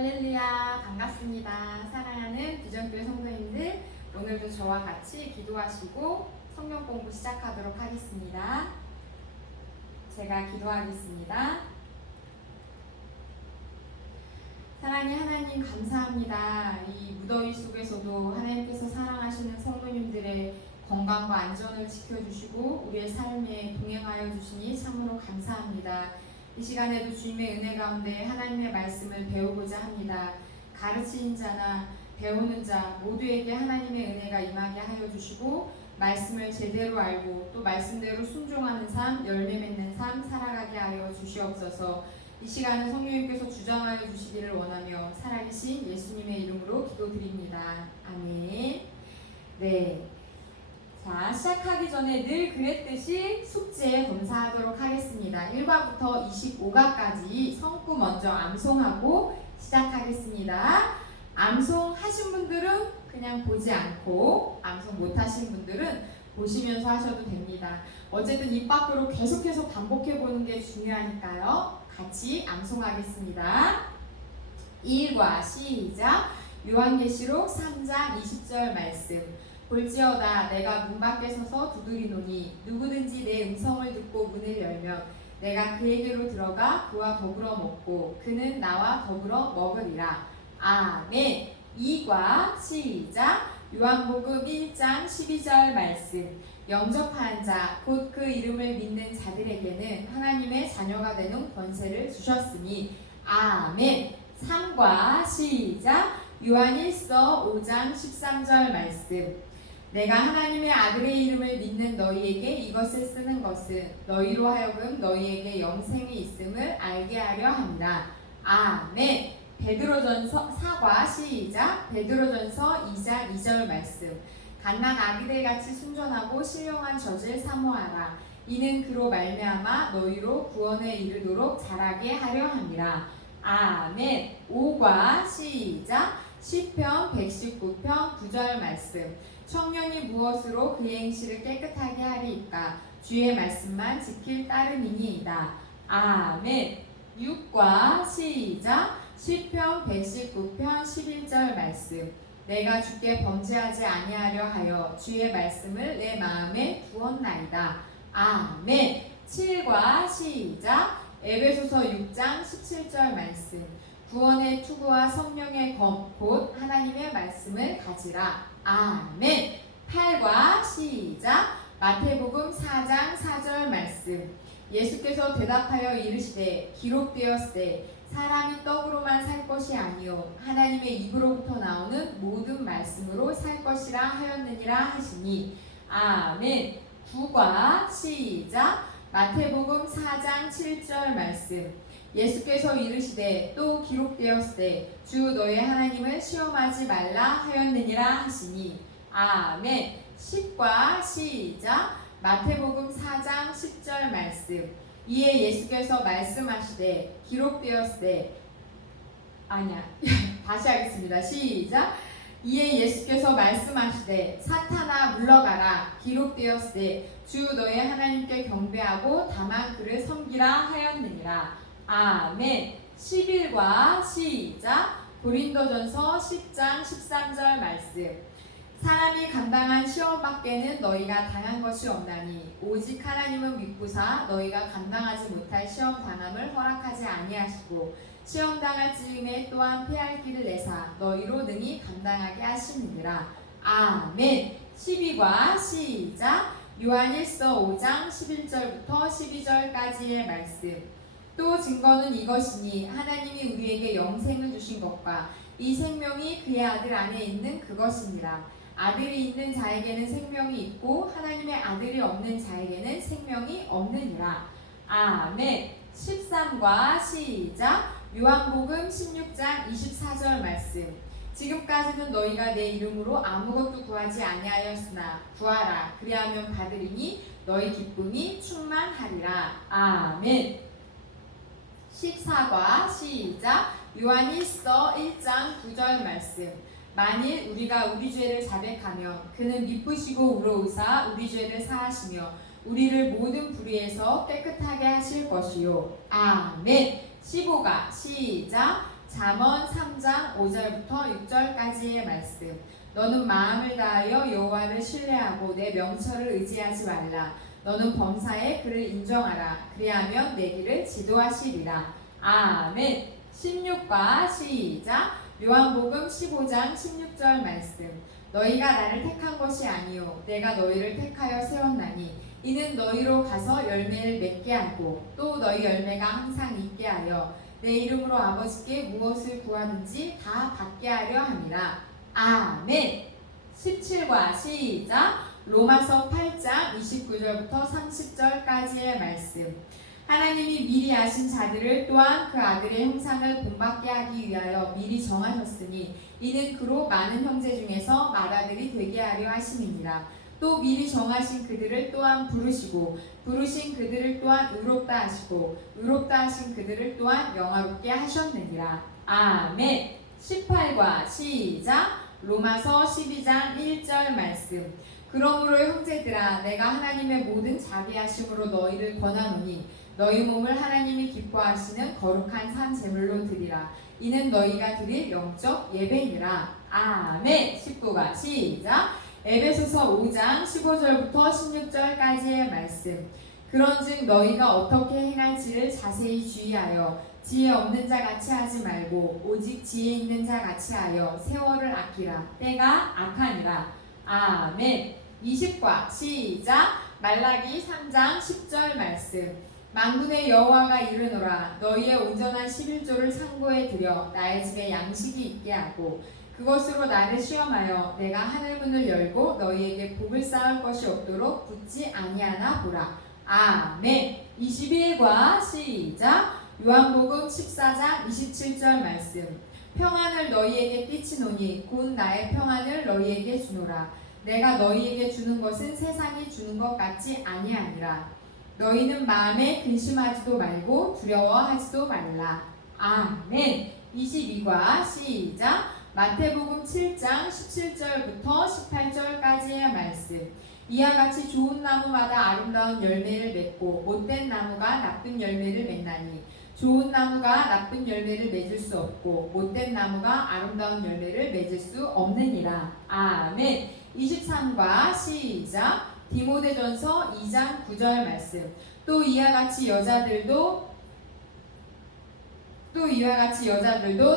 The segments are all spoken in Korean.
할렐루야, 반갑습니다. 사랑하는 비전교회 성도님들, 오늘도 저와 같이 기도하시고 성경 공부 시작하도록 하겠습니다. 제가 기도하겠습니다. 사랑의 하나님, 감사합니다. 이 무더위 속에서도 하나님께서 사랑하시는 성도님들의 건강과 안전을 지켜주시고 우리의 삶에 동행하여 주시니 참으로 감사합니다. 이 시간에도 주님의 은혜 가운데 하나님의 말씀을 배우고자 합니다. 가르치는 자나 배우는 자 모두에게 하나님의 은혜가 임하게 하여 주시고 말씀을 제대로 알고 또 말씀대로 순종하는 삶, 열매 맺는 삶 살아가게 하여 주시옵소서. 이 시간은 성령님께서 주장하여 주시기를 원하며 살아계신 예수님의 이름으로 기도드립니다. 아멘. 네. 자, 시작하기 전에 늘 그랬듯이 숙제 검사하도록 하겠습니다. 1과부터 25과까지 성구 먼저 암송하고 시작하겠습니다. 암송하신 분들은 그냥 보지 않고 암송 못하신 분들은 보시면서 하셔도 됩니다. 어쨌든 입 밖으로 계속해서 반복해보는 게 중요하니까요. 같이 암송하겠습니다. 1과 시작. 요한계시록 3장 20절 말씀. 볼지어다 내가 문 밖에 서서 두드리노니 누구든지 내 음성을 듣고 문을 열면 내가 그에게로 들어가 그와 더불어 먹고 그는 나와 더불어 먹으리라. 아멘. 2과 시작. 요한복음 1장 12절 말씀. 영접한 자 곧 그 이름을 믿는 자들에게는 하나님의 자녀가 되는 권세를 주셨으니 아멘. 3과 시작. 요한일서 5장 13절 말씀. 내가 하나님의 아들의 이름을 믿는 너희에게 이것을 쓰는 것은 너희로 하여금 너희에게 영생이 있음을 알게 하려 함이라. 아멘. 베드로전서 4과 시작. 베드로전서 2장 2절 말씀. 갓난 아기들 같이 순전하고 신령한 젖을 사모하라. 이는 그로 말미암아 너희로 구원에 이르도록 자라게 하려 함이라. 아멘. 5과 시작. 시편 119편 9절 말씀. 청년이 무엇으로 그의 행실을 깨끗하게 하리이까? 주의 말씀만 지킬 따름이니이다. 아멘. 6과 시작. 시편 119편 11절 말씀. 내가 주께 범죄하지 아니하려 하여 주의 말씀을 내 마음에 두었나이다. 아멘. 7과 시작. 에베소서 6장 17절 말씀. 구원의 투구와 성령의 검 곧 하나님의 말씀을 가지라. 아멘. 8과 시작. 마태복음 4장 4절 말씀. 예수께서 대답하여 이르시되 기록되었으되 사람이 떡으로만 살 것이 아니요 하나님의 입으로부터 나오는 모든 말씀으로 살 것이라 하였느니라 하시니 아멘. 9과 시작. 마태복음 4장 7절 말씀. 예수께서 이르시되 또 기록되었으되 주 너의 하나님을 시험하지 말라 하였느니라 하시니 아멘. 10과 시작. 마태복음 4장 10절 말씀. 이에 예수께서 말씀하시되 기록되었으되 다시 하겠습니다. 시작. 이에 예수께서 말씀하시되 사탄아 물러가라. 기록되었으되 주 너의 하나님께 경배하고 다만 그를 섬기라 하였느니라. 아멘. 11과 시작. 고린도전서 10장 13절 말씀. 사람이 감당한 시험 밖에는 너희가 당한 것이 없나니 오직 하나님은 믿고사 너희가 감당하지 못할 시험 당함을 허락하지 아니하시고 시험 당할 즈음에 또한 피할 길을 내사 너희로 능히 감당하게 하시느니라. 아멘. 12과 시작. 요한일서 5장 11절부터 12절까지의 말씀. 또 증거는 이것이니 하나님이 우리에게 영생을 주신 것과 이 생명이 그의 아들 안에 있는 그것이니라. 아들이 있는 자에게는 생명이 있고 하나님의 아들이 없는 자에게는 생명이 없느니라. 아멘. 13과 시작. 요한복음 16장 24절 말씀. 지금까지는 너희가 내 이름으로 아무것도 구하지 아니하였으나 구하라 그리하면 받으리니 너희 기쁨이 충만하리라. 아멘. 14과 시작. 요한일서 1장 9절 말씀. 만일 우리가 우리 죄를 자백하면 그는 미쁘시고 의로우사 우리 죄를 사하시며 우리를 모든 불의에서 깨끗하게 하실 것이요. 아멘. 15가 시작. 잠언 3장 5절부터 6절까지의 말씀. 너는 마음을 다하여 여호와를 신뢰하고 내 명철을 의지하지 말라. 너는 범사에 그를 인정하라. 그리하면 내 길을 지도하시리라. 아멘. 16과 시작. 요한복음 15장 16절 말씀. 너희가 나를 택한 것이 아니요 내가 너희를 택하여 세웠나니 이는 너희로 가서 열매를 맺게 하고 또 너희 열매가 항상 있게 하여 내 이름으로 아버지께 무엇을 구하든지 다 받게 하려 함이라. 아멘. 17과 시작. 로마서 8장 29절부터 30절까지의 말씀. 하나님이 미리 아신 자들을 또한 그 아들의 형상을 본받게 하기 위하여 미리 정하셨으니 이는 그로 많은 형제 중에서 맏아들이 되게 하려 하심이니라. 또 미리 정하신 그들을 또한 부르시고 부르신 그들을 또한 의롭다 하시고 의롭다 하신 그들을 또한 영화롭게 하셨느니라. 아멘. 18과 시작. 로마서 12장 1절 말씀. 그러므로 형제들아 내가 하나님의 모든 자비하심으로 너희를 권하노니 너희 몸을 하나님이 기뻐하시는 거룩한 산 제물로 드리라. 이는 너희가 드릴 영적 예배니라. 아멘. 19가 시작. 에베소서 5장 15절부터 16절까지의 말씀. 그런즉 너희가 어떻게 행할지를 자세히 주의하여 지혜 없는 자 같이 하지 말고 오직 지혜 있는 자 같이 하여 세월을 아끼라. 때가 악하니라. 아멘. 20과 시작. 말라기 3장 10절 말씀. 만군의 여호와가 이르노라. 너희의 온전한 11조를 창고에 들여 나의 집에 양식이 있게 하고 그것으로 나를 시험하여 내가 하늘문을 열고 너희에게 복을 쌓을 것이 없도록 붙지 아니하나 보라. 아멘. 21과 시작. 요한복음 14장 27절 말씀. 평안을 너희에게 끼치노니 곧 나의 평안을 너희에게 주노라. 내가 너희에게 주는 것은 세상이 주는 것 같지 아니하니라. 너희는 마음에 근심하지도 말고 두려워하지도 말라. 아멘. 22과 시작. 마태복음 7장 17절부터 18절까지의 말씀. 이와 같이 좋은 나무마다 아름다운 열매를 맺고 못된 나무가 나쁜 열매를 맺나니 좋은 나무가 나쁜 열매를 맺을 수 없고 못된 나무가 아름다운 열매를 맺을 수 없느니라. 아멘. 23과 시작. 디모데전서 2장 9절 말씀. 또 이와 같이 여자들도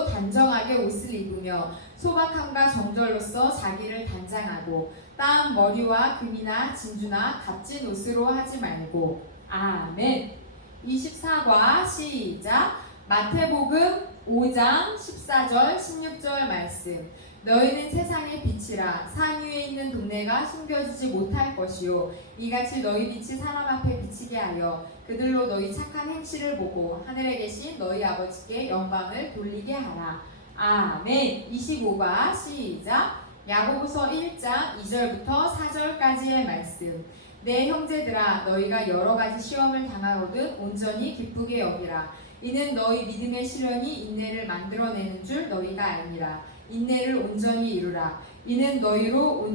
단정하게 옷을 입으며 소박함과 정절로서 자기를 단장하고 땀 머리와 금이나 진주나 값진 옷으로 하지 말고. 아멘. 24과 시작. 마태복음 5장 14절 16절 말씀. 너희는 세상의 빛이라. 산 위에 있는 동네가 숨겨지지 못할 것이요 이같이 너희 빛이 사람 앞에 비치게 하여 그들로 너희 착한 행실을 보고 하늘에 계신 너희 아버지께 영광을 돌리게 하라. 아멘. 25가 시작. 야고보서 1장 2절부터 4절까지의 말씀. 내 형제들아 너희가 여러 가지 시험을 당하거든 온전히 기쁘게 여기라. 이는 너희 믿음의 시련이 인내를 만들어내는 줄 너희가 알미라. 인내를 온전히 이루라. 이는 너희로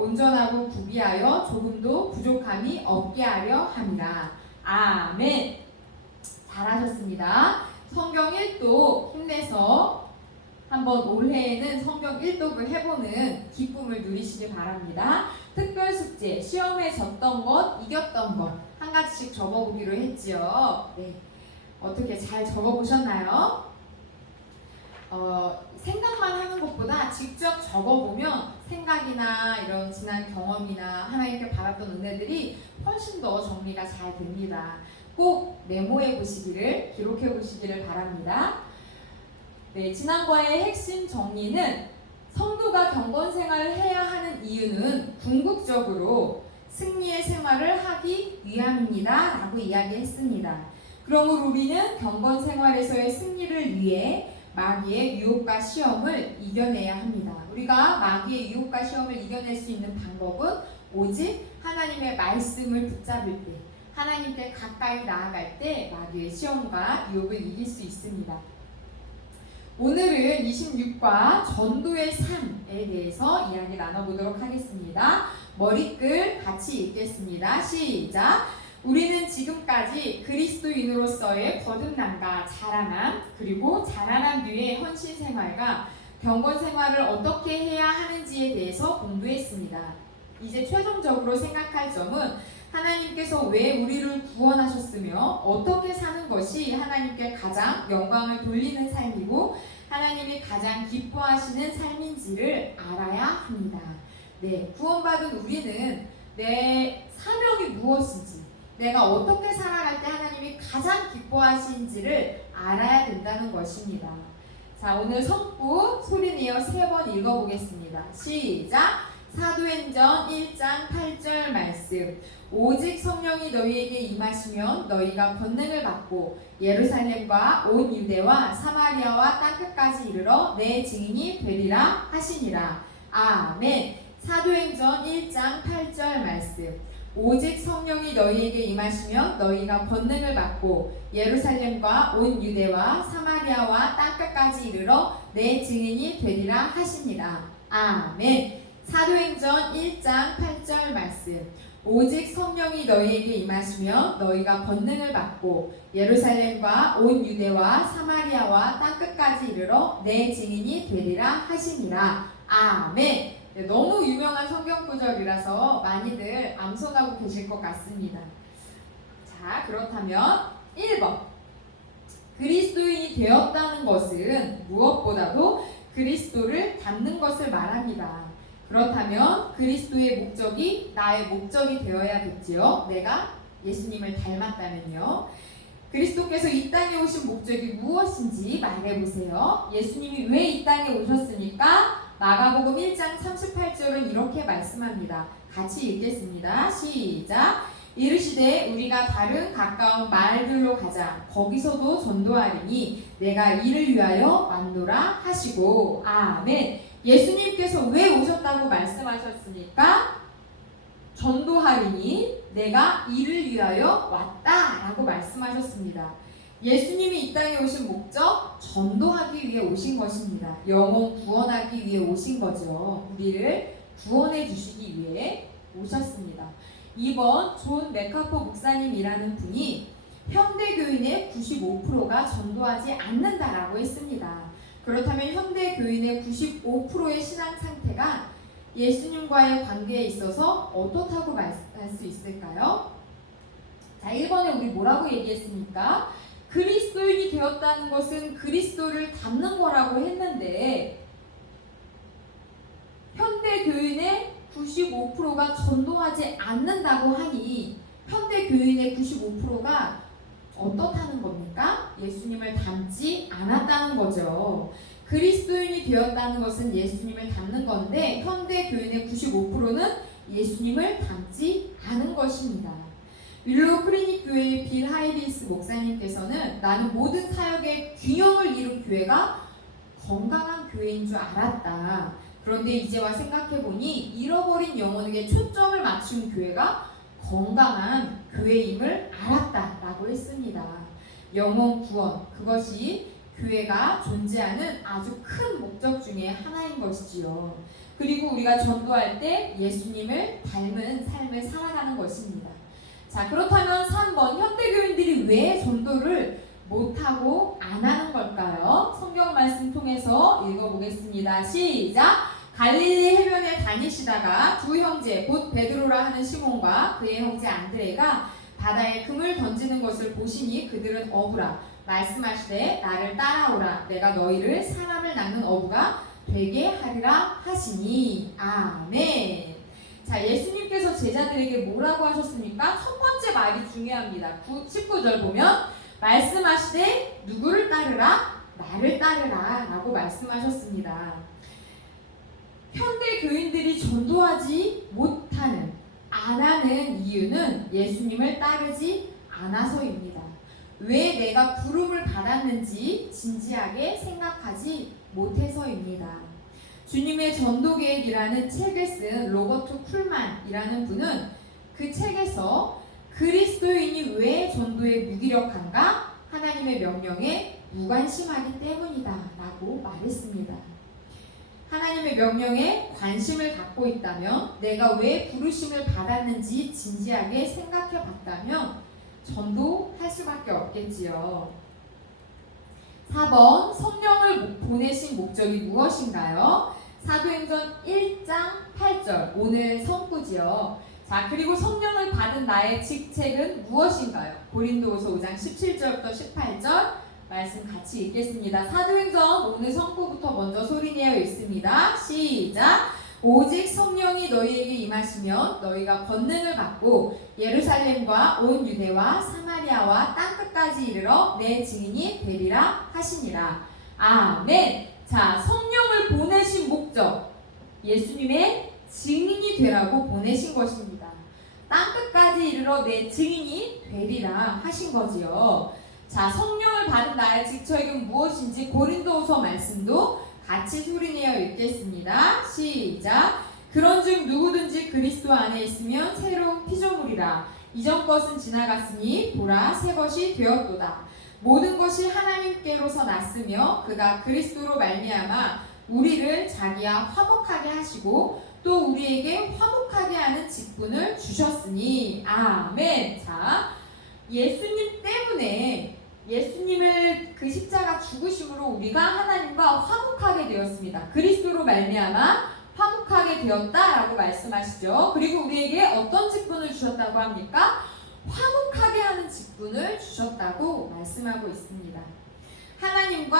온전하고 구비하여 조금도 부족함이 없게 하려 함이라. 아멘. 잘하셨습니다. 성경 1독 힘내서 한번 올해에는 성경 1독을 해보는 기쁨을 누리시기 바랍니다. 특별 숙제, 시험에 졌던 것, 이겼던 것 한 가지씩 적어보기로 했지요. 네, 어떻게 잘 적어보셨나요? 생각만 하는 것보다 직접 적어보면 생각이나 이런 지난 경험이나 하나님께 받았던 은혜들이 훨씬 더 정리가 잘 됩니다. 꼭 메모해 보시기를, 기록해 보시기를 바랍니다. 네, 지난과의 핵심 정리는 성도가 경건 생활을 해야 하는 이유는 궁극적으로 승리의 생활을 하기 위함입니다 라고 이야기했습니다. 그러므로 우리는 경건 생활에서의 승리를 위해 마귀의 유혹과 시험을 이겨내야 합니다. 우리가 마귀의 유혹과 시험을 이겨낼 수 있는 방법은 오직 하나님의 말씀을 붙잡을 때, 하나님께 가까이 나아갈 때 마귀의 시험과 유혹을 이길 수 있습니다. 오늘은 26과 전도의 삶에 대해서 이야기 나눠보도록 하겠습니다. 머리글 같이 읽겠습니다. 시작! 우리는 지금까지 그리스도인으로서의 거듭남과 자라남, 그리고 자라난 뒤의 헌신 생활과 경건 생활을 어떻게 해야 하는지에 대해서 공부했습니다. 이제 최종적으로 생각할 점은 하나님께서 왜 우리를 구원하셨으며 어떻게 사는 것이 하나님께 가장 영광을 돌리는 삶이고 하나님이 가장 기뻐하시는 삶인지를 알아야 합니다. 네, 구원받은 우리는 내 사명이 무엇인지, 내가 어떻게 살아갈 때 하나님이 가장 기뻐하시는지를 알아야 된다는 것입니다. 자, 오늘 성구 소리내어 3번 읽어보겠습니다. 시작! 사도행전 1장 8절 말씀. 오직 성령이 너희에게 임하시면 너희가 권능을 받고 예루살렘과 온 유대와 사마리아와 땅끝까지 이르러 내 증인이 되리라 하시니라. 아멘. 사도행전 1장 8절 말씀. 오직 성령이 너희에게 임하시면 너희가 권능을 받고 예루살렘과 온 유대와 사마리아와 땅끝까지 이르러 내 증인이 되리라 하시니라. 아멘. 사도행전 1장 8절 말씀. 오직 성령이 너희에게 임하시면 너희가 권능을 받고 예루살렘과 온 유대와 사마리아와 땅끝까지 이르러 내 증인이 되리라 하시니라. 아멘. 네, 너무 유명한 성경 구절이라서 많이들 암송하고 계실 것 같습니다. 자, 그렇다면 1번. 그리스도인이 되었다는 것은 무엇보다도 그리스도를 닮는 것을 말합니다. 그렇다면 그리스도의 목적이 나의 목적이 되어야겠지요. 내가 예수님을 닮았다면요. 그리스도께서 이 땅에 오신 목적이 무엇인지 말해보세요. 예수님이 왜 이 땅에 오셨습니까? 마가복음 1장 38절은 이렇게 말씀합니다. 같이 읽겠습니다. 시작! 이르시되 우리가 다른 가까운 마을들로 가자. 거기서도 전도하리니 내가 이를 위하여 왔노라 하시고. 아멘. 예수님께서 왜 오셨다고 말씀하셨습니까? 전도하리니 내가 이를 위하여 왔다라고 말씀하셨습니다. 예수님이 이 땅에 오신 목적, 전도하기 위해 오신 것입니다. 영혼 구원하기 위해 오신 거죠. 우리를 구원해 주시기 위해 오셨습니다. 2번 존 맥카퍼 목사님이라는 분이 현대교인의 95%가 전도하지 않는다라고 했습니다. 그렇다면 현대교인의 95%의 신앙 상태가 예수님과의 관계에 있어서 어떻다고 말할 수 있을까요? 자, 1번에 우리 뭐라고 얘기했습니까? 그리스도인이 되었다는 것은 그리스도를 닮는 거라고 했는데 현대교인의 95%가 전도하지 않는다고 하니 현대교인의 95%가 어떻다는 겁니까? 예수님을 닮지 않았다는 거죠. 그리스도인이 되었다는 것은 예수님을 닮는 건데 현대교인의 95%는 예수님을 닮지 않은 것입니다. 윌로우 클리닉 교회의 빌 하이리스 목사님께서는 나는 모든 사역의 균형을 이룬 교회가 건강한 교회인 줄 알았다. 그런데 이제와 생각해보니 잃어버린 영혼에게 초점을 맞춘 교회가 건강한 교회임을 알았다라고 했습니다. 영혼 구원, 그것이 교회가 존재하는 아주 큰 목적 중에 하나인 것이지요. 그리고 우리가 전도할 때 예수님을 닮은 삶을 살아가는 것입니다. 자, 그렇다면 3번 현대교인들이 왜 전도를 못하고 안 하는 걸까요? 성경 말씀 통해서 읽어보겠습니다. 시작! 갈릴리 해변에 다니시다가 두 형제 곧 베드로라 하는 시몬과 그의 형제 안드레가 바다에 금을 던지는 것을 보시니 그들은 어부라 말씀하시되 나를 따라오라 내가 너희를 사람을 낚는 어부가 되게 하리라 하시니. 아멘. 자, 예수님께서 제자들에게 뭐라고 하셨습니까? 첫 번째 말이 중요합니다. 19절 보면 말씀하시되 누구를 따르라? 나를 따르라 라고 말씀하셨습니다. 현대 교인들이 전도하지 못하는, 안 하는 이유는 예수님을 따르지 않아서입니다. 왜 내가 부름을 받았는지 진지하게 생각하지 못해서입니다. 주님의 전도계획이라는 책을 쓴 로버트 쿨만이라는 분은 그 책에서 그리스도인이 왜 전도에 무기력한가? 하나님의 명령에 무관심하기 때문이다 라고 말했습니다. 하나님의 명령에 관심을 갖고 있다면, 내가 왜 부르심을 받았는지 진지하게 생각해 봤다면 전도할 수밖에 없겠지요. 4번, 성령을 보내신 목적이 무엇인가요? 사도행전 1장 8절, 오늘 성구지요. 자, 그리고 성령을 받은 나의 직책은 무엇인가요? 고린도후서 5장 17절부터 18절 말씀 같이 읽겠습니다. 사도행전 오늘 성구부터 먼저 소리내어 있습니다. 시작! 오직 성령이 너희에게 임하시면 너희가 권능을 받고 예루살렘과 온 유대와 사마리아와 땅끝까지 이르러 내 증인이 되리라 하시니라. 아멘. 자, 성령을 보내신 목적, 예수님의 증인이 되라고 보내신 것입니다. 땅끝까지 이르러 내 증인이 되리라 하신 거지요. 자, 성령을 받은 나의 직책은 무엇인지 고린도후서 말씀도 같이 소리내어 읽겠습니다. 시작! 그런즉 누구든지 그리스도 안에 있으면 새로운 피조물이라. 이전 것은 지나갔으니 보라 새 것이 되었도다. 모든 것이 하나님께로서 났으며 그가 그리스도로 말미암아 우리를 자기와 화목하게 하시고 또 우리에게 화목하게 하는 직분을 주셨으니. 아멘. 자, 예수님 때문에, 예수님을 그 십자가 죽으심으로 우리가 하나님과 화목하게 되었습니다. 그리스도로 말미암아 화목하게 되었다라고 말씀하시죠. 그리고 우리에게 어떤 직분을 주셨다고 합니까? 화목하게 하는 직분을 주셨다고 말씀하고 있습니다. 하나님과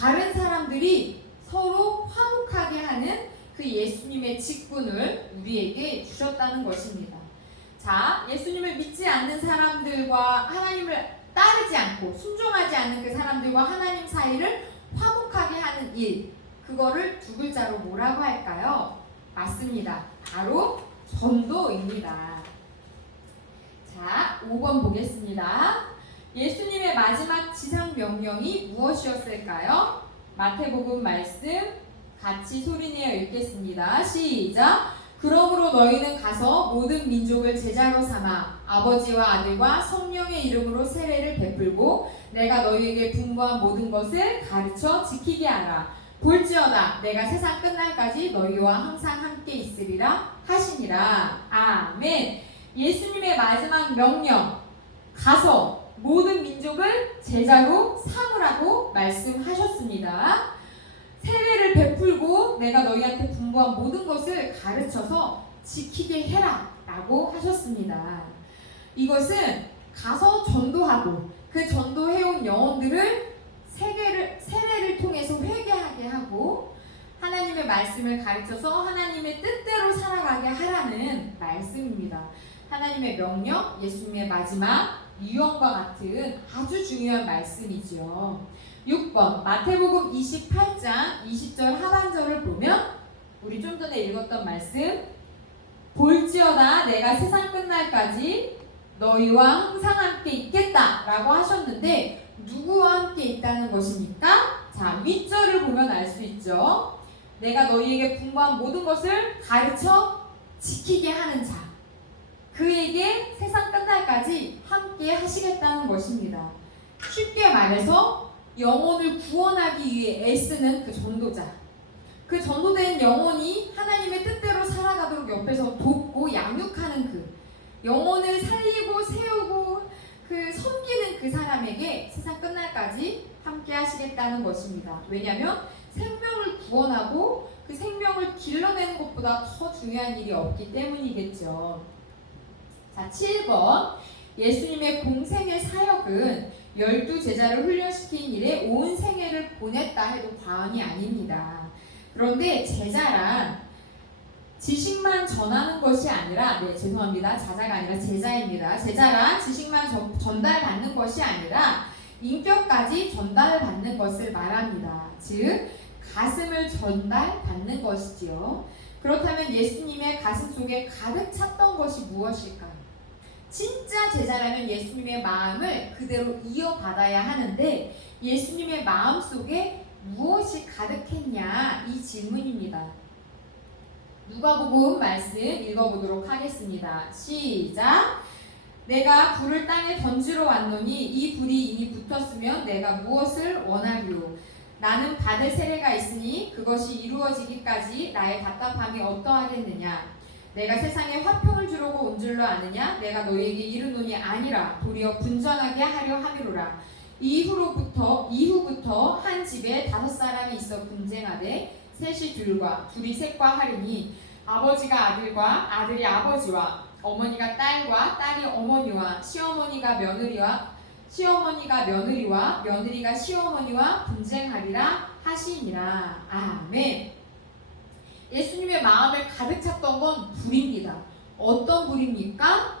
다른 사람들이 서로 화목하게 하는 그 예수님의 직분을 우리에게 주셨다는 것입니다. 자, 예수님을 믿지 않는 사람들과 하나님을 따르지 않고 순종하지 않는 그 사람들과 하나님 사이를 화목하게 하는 일, 그거를 두 글자로 뭐라고 할까요? 맞습니다. 바로 전도입니다. 자, 5번 보겠습니다. 예수님의 마지막 지상 명령이 무엇이었을까요? 마태복음 말씀 같이 소리내어 읽겠습니다. 시작! 그러므로 너희는 가서 모든 민족을 제자로 삼아 아버지와 아들과 성령의 이름으로 세례를 베풀고 내가 너희에게 분부한 모든 것을 가르쳐 지키게 하라. 볼지어다 내가 세상 끝날까지 너희와 항상 함께 있으리라 하시니라. 아멘. 예수님의 마지막 명령, 가서 모든 민족을 제자로 삼으라고 말씀하셨습니다. 세례를 베풀고 내가 너희한테 분부한 모든 것을 가르쳐서 지키게 해라 라고 하셨습니다. 이것은 가서 전도하고 그 전도해온 영혼들을 세례를 통해서 회개하게 하고 하나님의 말씀을 가르쳐서 하나님의 뜻대로 살아가게 하라는 말씀입니다. 하나님의 명령, 예수님의 마지막 유언과 같은 아주 중요한 말씀이죠. 6번 마태복음 28장 20절 하반절을 보면 우리 좀 전에 읽었던 말씀, 볼지어다 내가 세상 끝날까지 너희와 항상 함께 있겠다 라고 하셨는데 누구와 함께 있다는 것입니까? 자, 윗절을 보면 알 수 있죠. 내가 너희에게 분부한 모든 것을 가르쳐 지키게 하는 자, 그에게 세상 끝날까지 함께 하시겠다는 것입니다. 쉽게 말해서 영혼을 구원하기 위해 애쓰는 그 전도자, 그 전도된 영혼이 하나님의 뜻대로 살아가도록 옆에서 돕고 양육하는 그 영혼을 살리고 세우고 그 섬기는 그 사람에게 세상 끝날까지 함께 하시겠다는 것입니다. 왜냐하면 생명을 구원하고 그 생명을 길러내는 것보다 더 중요한 일이 없기 때문이겠죠. 자, 7번 예수님의 공생의 사역은 12제자를 훈련시킨 일에 온 생애를 보냈다 해도 과언이 아닙니다. 그런데 제자란 지식만 전하는 것이 아니라, 죄송합니다. 자자가 아니라 제자입니다. 제자란 지식만 전달받는 것이 아니라 인격까지 전달받는 것을 말합니다. 즉 가슴을 전달받는 것이지요. 그렇다면 예수님의 가슴 속에 가득 찼던 것이 무엇일까요? 진짜 제자라면 예수님의 마음을 그대로 이어받아야 하는데 예수님의 마음 속에 무엇이 가득했냐, 이 질문입니다. 누가복음 말씀 읽어보도록 하겠습니다. 시작! 내가 불을 땅에 던지러 왔노니 이 불이 이미 붙었으면 내가 무엇을 원하리요? 나는 받을 세례가 있으니 그것이 이루어지기까지 나의 답답함이 어떠하겠느냐. 내가 세상에 화평을 주려고 온 줄로 아느냐. 내가 너희에게 이르노니 아니라 도리어 분전하게 하려 함이로라. 이후부터 한 집에 5사람이 있어 분쟁하되 셋이 둘과 둘이 셋과 하리니 아버지가 아들과 아들이 아버지와 어머니가 딸과 딸이 어머니와 시어머니가 며느리와 며느리가 시어머니와 분쟁하리라 하시니라. 아멘. 예수님의 마음을 가득 찼던 건 불입니다. 어떤 불입니까?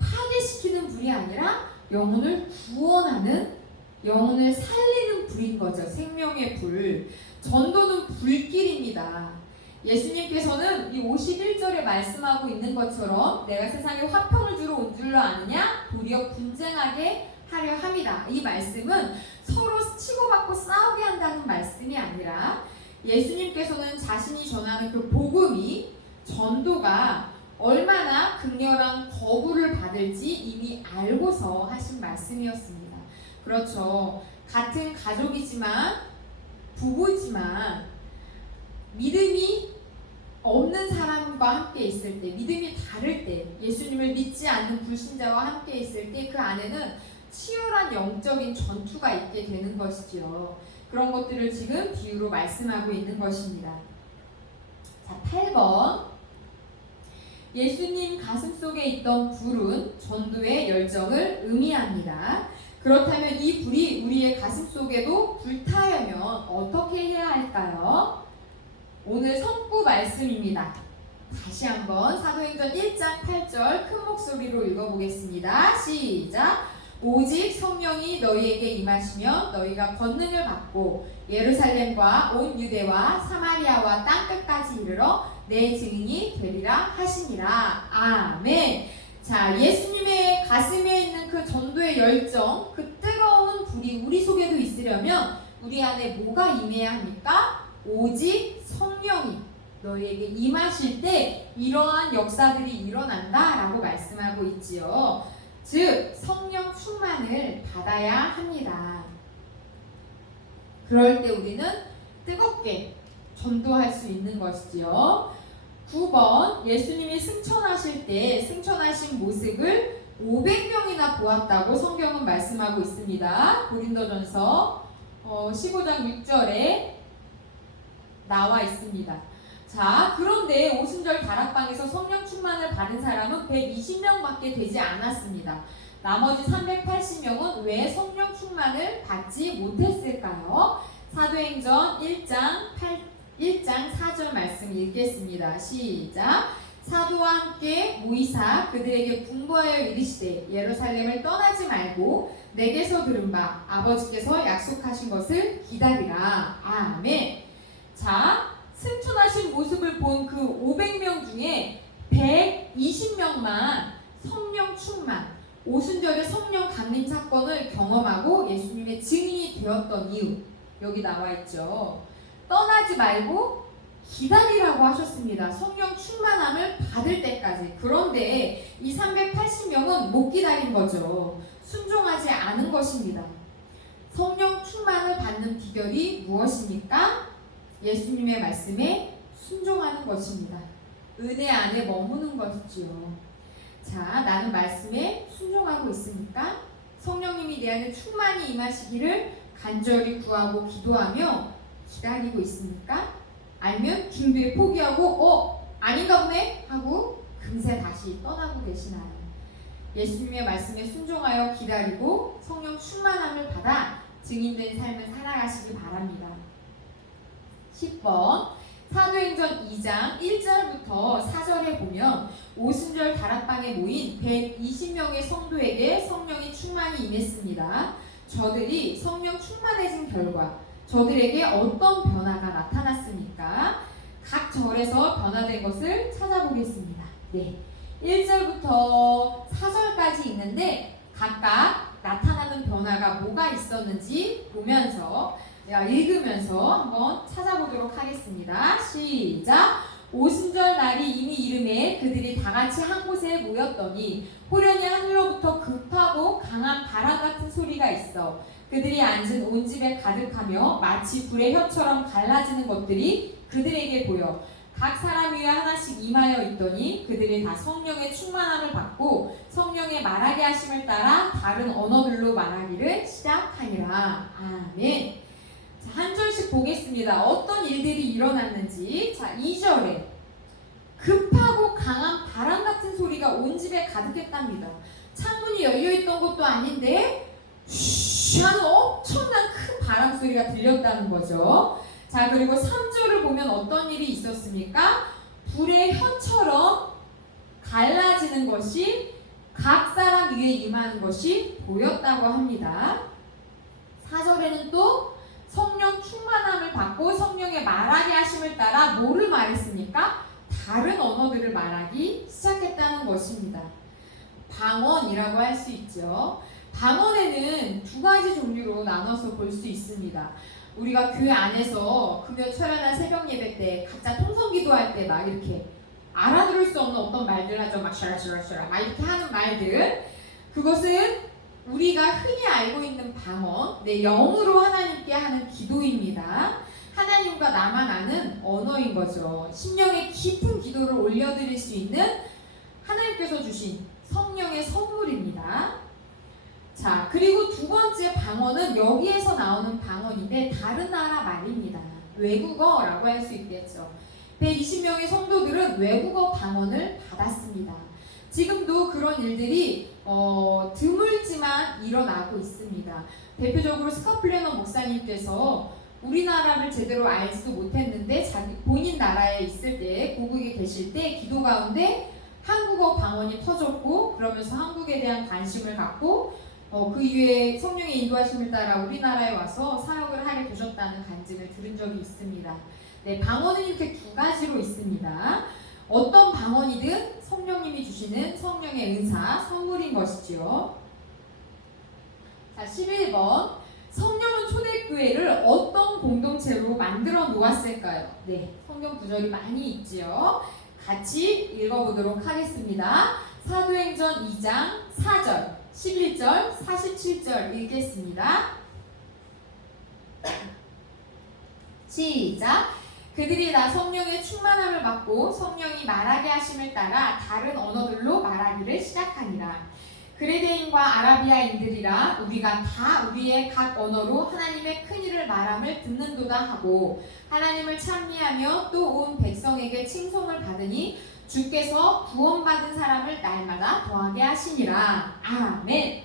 파괴시키는 불이 아니라 영혼을 구원하는, 영혼을 살리는 불인 거죠. 생명의 불. 전도는 불길입니다. 예수님께서는 이 51절에 말씀하고 있는 것처럼 내가 세상에 화평을 주러 온 줄로 아느냐? 도리어 분쟁하게 하려 함이다. 이 말씀은 서로 치고받고 싸우게 한다는 말씀이 아니라 예수님께서는 자신이 전하는 그 복음이, 전도가 얼마나 극렬한 거부를 받을지 이미 알고서 하신 말씀이었습니다. 그렇죠. 같은 가족이지만, 부부지만 믿음이 없는 사람과 함께 있을 때, 믿음이 다를 때, 예수님을 믿지 않는 불신자와 함께 있을 때 그 안에는 치열한 영적인 전투가 있게 되는 것이지요. 그런 것들을 지금 비유로 말씀하고 있는 것입니다. 자, 8번. 예수님 가슴속에 있던 불은 전도의 열정을 의미합니다. 그렇다면 이 불이 우리의 가슴속에도 불타려면 어떻게 해야 할까요? 오늘 성구 말씀입니다. 다시 한번 사도행전 1장 8절 큰 목소리로 읽어보겠습니다. 시작! 오직 성령이 너희에게 임하시면 너희가 권능을 받고 예루살렘과 온 유대와 사마리아와 땅끝까지 이르러 내 증인이 되리라 하시니라. 아멘. 자, 예수님의 가슴에 있는 그 전도의 열정, 그 뜨거운 불이 우리 속에도 있으려면 우리 안에 뭐가 임해야 합니까? 오직 성령이 너희에게 임하실 때 이러한 역사들이 일어난다 라고 말씀하고 있지요. 즉 성령 충만을 받아야 합니다. 그럴 때 우리는 뜨겁게 전도할 수 있는 것이지요. 9번. 예수님이 승천하실 때 승천하신 모습을 500명이나 보았다고 성경은 말씀하고 있습니다. 고린도전서 15장 6절에 나와 있습니다. 자, 그런데 오순절 다락방에서 성령 충만을 받은 사람은 120명밖에 되지 않았습니다. 나머지 380명은 왜 성령 충만을 받지 못했을까요? 사도행전 1장 4절 말씀 읽겠습니다. 시작! 사도와 함께 모이사 그들에게 분부하여 이르시되 예루살렘을 떠나지 말고 내게서 들은 바 아버지께서 약속하신 것을 기다리라. 아멘. 자, 승천하신 모습을 본 그 500명 중에 120명만 성령 충만, 오순절의 성령 강림 사건을 경험하고 예수님의 증인이 되었던 이유, 여기 나와 있죠. 떠나지 말고 기다리라고 하셨습니다. 성령 충만함을 받을 때까지. 그런데 이 380명은 못 기다린 거죠. 순종하지 않은 것입니다. 성령 충만을 받는 비결이 무엇입니까? 예수님의 말씀에 순종하는 것입니다. 은혜 안에 머무는 것이지요. 자, 나는 말씀에 순종하고 있습니까? 성령님이 내 안에 충만히 임하시기를 간절히 구하고 기도하며 기다리고 있습니까? 아니면 중도에 포기하고 아닌가 보네 하고 금세 다시 떠나고 계시나요? 예수님의 말씀에 순종하여 기다리고 성령 충만함을 받아 증인된 삶을 살아가시기 바랍니다. 10번. 사도행전 2장 1절부터 4절에 보면 오순절 다락방에 모인 120명의 성도에게 성령이 충만히 임했습니다. 저들이 성령 충만해진 결과 저들에게 어떤 변화가 나타났습니까? 각 절에서 변화된 것을 찾아보겠습니다. 네, 1절부터 4절까지 있는데 각각 나타나는 변화가 뭐가 있었는지 보면서 읽으면서 한번 찾아보도록 하겠습니다. 시작! 오순절 날이 이미 이름에 그들이 다 같이 한 곳에 모였더니 호련히 하늘로부터 급하고 강한 바람 같은 소리가 소리가 있어. 그들이 앉은 온 집에 가득하며 마치 불의 혀처럼 갈라지는 것들이 그들에게 보여. 각 사람 위에 하나씩 임하여 있더니 그들이 다 성령의 충만함을 받고 성령의 말하게 하심을 따라 다른 언어들로 말하기를 시작하니라. 아멘. 자, 한 절씩 보겠습니다. 어떤 일들이 일어났는지. 자, 2절에 급하고 강한 바람 같은 소리가 온 집에 가득했답니다. 창문이 열려있던 것도 아닌데 쉬 하는 엄청난 큰 바람 소리가 들렸다는 거죠. 자, 그리고 3절을 보면 어떤 일이 있었습니까? 불의 혀처럼 갈라지는 것이 각 사람 위에 임하는 것이 보였다고 합니다. 4절에는 또 성령 충만함을 받고 성령의 말하게 하심을 따라 뭐를 말했습니까? 다른 언어들을 말하기 시작했다는 것입니다. 방언이라고 할 수 있죠. 방언에는 두 가지 종류로 나눠서 볼 수 있습니다. 우리가 교회 안에서 금요 철야나 새벽 예배 때 각자 통성 기도할 때 막 이렇게 알아들을 수 없는 어떤 말들 하죠. 막 샤라샤라샤라 막 이렇게 하는 말들, 그것은 우리가 흔히 알고 있는 방언, 내 영으로 하나님께 하는 기도입니다. 하나님과 나만 아는 언어인 거죠. 심령의 깊은 기도를 올려드릴 수 있는 하나님께서 주신 성령의 선물입니다. 자, 그리고 두 번째 방언은 여기에서 나오는 방언인데 다른 나라 말입니다. 외국어라고 할 수 있겠죠. 120명의 성도들은 외국어 방언을 받았습니다. 지금도 그런 일들이 드물지만 일어나고 있습니다. 대표적으로 스카플레너 목사님께서 우리나라를 제대로 알지도 못했는데 자기 본인 나라에 있을 때, 고국에 계실 때 기도 가운데 한국어 방언이 터졌고, 그러면서 한국에 대한 관심을 갖고 그 이후에 성령의 인도하심을 따라 우리나라에 와서 사역을 하게 되셨다는 간증을 들은 적이 있습니다. 네, 방언은 이렇게 두 가지로 있습니다. 어떤 방언이든 성령님이 주시는 성령의 은사, 선물인 것이지요. 자, 11번. 성령은 초대교회를 어떤 공동체로 만들어 놓았을까요? 네, 성경 구절이 많이 있지요. 같이 읽어보도록 하겠습니다. 사도행전 2장 4절, 11절, 47절 읽겠습니다. 시작! 그들이 다 성령의 충만함을 받고 성령이 말하게 하심을 따라 다른 언어들로 말하기를 시작하니라. 그레데인과 아라비아인들이라 우리가 다 우리의 각 언어로 하나님의 큰 일을 말함을 듣는도다 하고 하나님을 찬미하며 또 온 백성에게 칭송을 받으니 주께서 구원받은 사람을 날마다 더하게 하시니라. 아멘.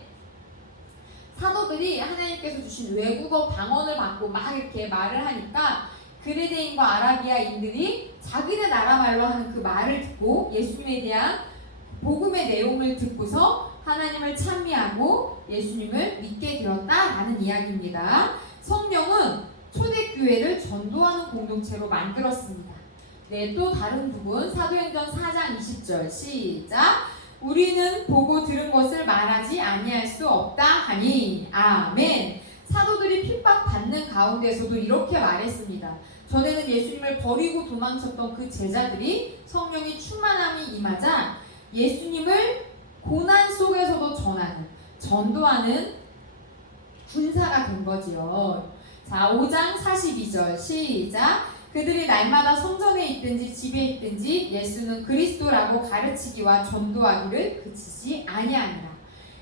사도들이 하나님께서 주신 외국어 방언을 받고 막 이렇게 말을 하니까 그레데인과 아라비아인들이 자기네 나라 말로 하는 그 말을 듣고 예수님에 대한 복음의 내용을 듣고서 하나님을 찬미하고 예수님을 믿게 되었다라는 이야기입니다. 성령은 초대교회를 전도하는 공동체로 만들었습니다. 네, 또 다른 부분 사도행전 4장 20절 시작! 우리는 보고 들은 것을 말하지 아니할 수 없다 하니 아멘. 사도들이 핍박받는 가운데서도 이렇게 말했습니다. 전에는 예수님을 버리고 도망쳤던 그 제자들이 성령이 충만함이 임하자 예수님을 고난 속에서도 전하는, 전도하는 군사가 된 거지요. 자, 5장 42절 시작! 그들이 날마다 성전에 있든지 집에 있든지 예수는 그리스도라고 가르치기와 전도하기를 그치지 아니하니라.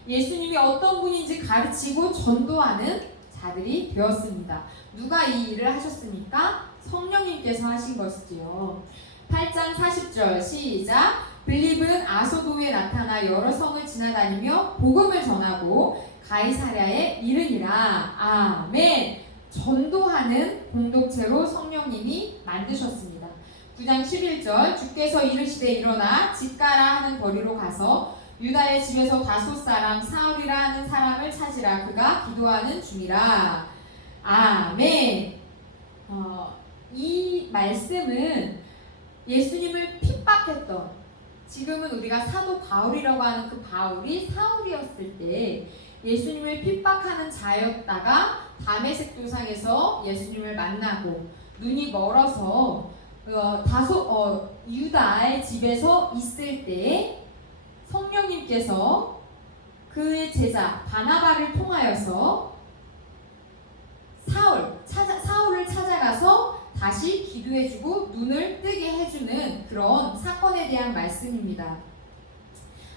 예수님이 어떤 분인지 가르치고 전도하는 자들이 되었습니다. 누가 이 일을 하셨습니까? 성령님께서 하신 것이지요. 8장 40절 시작! 빌립은 아소도에 나타나 여러 성을 지나다니며 복음을 전하고 가이사랴에 이르니라. 아멘. 전도하는 공동체로 성령님이 만드셨습니다. 9장 11절 주께서 이르시되 일어나 집가라 하는 거리로 가서 유다의 집에서 다소 사람 사울이라 하는 사람을 찾으라. 그가 기도하는 중이라. 아멘. 이 말씀은 예수님을 핍박했던, 지금은 우리가 사도 바울이라고 하는 그 바울이 사울이었을 때 예수님을 핍박하는 자였다가 다메섹 도상에서 예수님을 만나고 눈이 멀어서 유다의 집에서 있을 때 성령님께서 그 그의 제자 바나바를 통하여서 사울을 찾아가서 다시 기도해주고 눈을 뜨게 해주는 그런 사건에 대한 말씀입니다.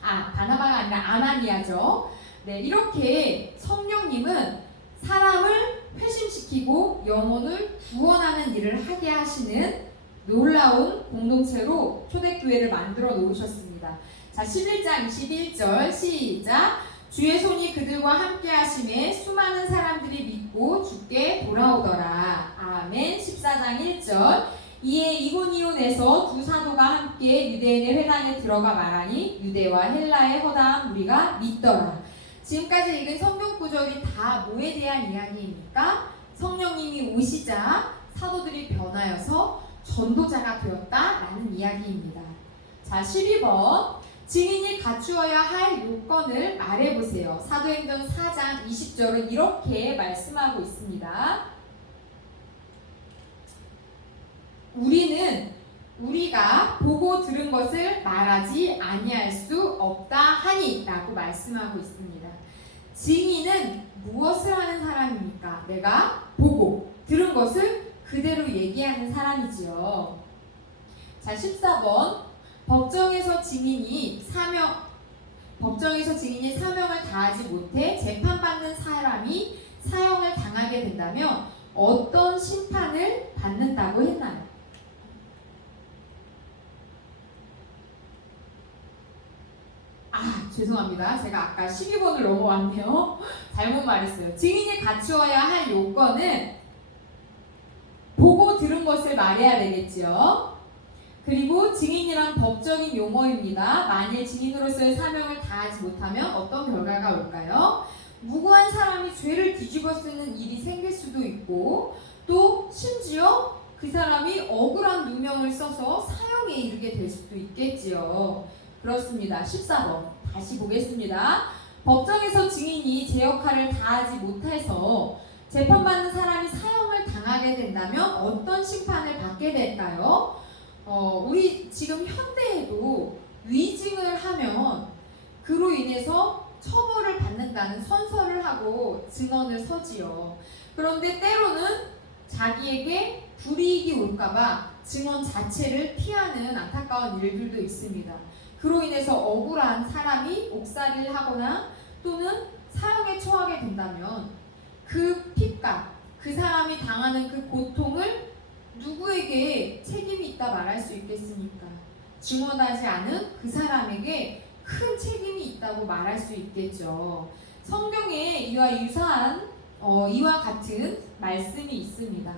바나바가 아니라 아나니아죠. 네, 이렇게 성령님은 사람을 회심시키고 영혼을 구원하는 일을 하게 하시는 놀라운 공동체로 초대교회를 만들어 놓으셨습니다. 자, 11장 21절 시작. 주의 손이 그들과 함께 하심에 수많은 사람들이 믿고 주께 돌아오더라. 아멘. 14장 1절. 이에 이고니온에서 두 사도가 함께 유대인의 회당에 들어가 말하니 유대와 헬라의 허다한 무리가 믿더라. 지금까지 읽은 성경 구절이 다 뭐에 대한 이야기입니까? 성령님이 오시자 사도들이 변하여서 전도자가 되었다라는 이야기입니다. 자, 12번. 증인이 갖추어야 할 요건을 말해보세요. 사도행전 4장 20절은 이렇게 말씀하고 있습니다. 우리가 보고 들은 것을 말하지 아니할 수 없다 하니 라고 말씀하고 있습니다. 증인은 무엇을 하는 사람입니까? 내가 보고 들은 것을 그대로 얘기하는 사람이지요. 자, 14번. 법정에서 증인이 사명을 다하지 못해 재판받는 사람이 사형을 당하게 된다면 어떤 심판을 받는다고 했나요? 죄송합니다. 제가 아까 12번을 넘어왔네요. 잘못 말했어요. 증인이 갖추어야 할 요건은 보고 들은 것을 말해야 되겠지요. 그리고 증인이란 법적인 용어입니다. 만일 증인으로서의 사명을 다하지 못하면 어떤 결과가 올까요? 무고한 사람이 죄를 뒤집어 쓰는 일이 생길 수도 있고, 또 심지어 그 사람이 억울한 누명을 써서 사형에 이르게 될 수도 있겠지요. 그렇습니다. 14번 다시 보겠습니다. 법정에서 증인이 제 역할을 다하지 못해서 재판받는 사람이 사형을 당하게 된다면 어떤 심판을 받게 될까요? 우리 지금 현대에도 위증을 하면 그로 인해서 처벌을 받는다는 선서를 하고 증언을 서지요. 그런데 때로는 자기에게 불이익이 올까봐 증언 자체를 피하는 안타까운 일들도 있습니다. 그로 인해서 억울한 사람이 옥살이를 하거나 또는 사형에 처하게 된다면 그 핏값, 그 사람이 당하는 그 고통을 누구에게 책임이 있다 말할 수 있겠습니까? 증언하지 않은 그 사람에게 큰 책임이 있다고 말할 수 있겠죠. 성경에 이와 유사한 이와 같은 말씀이 있습니다.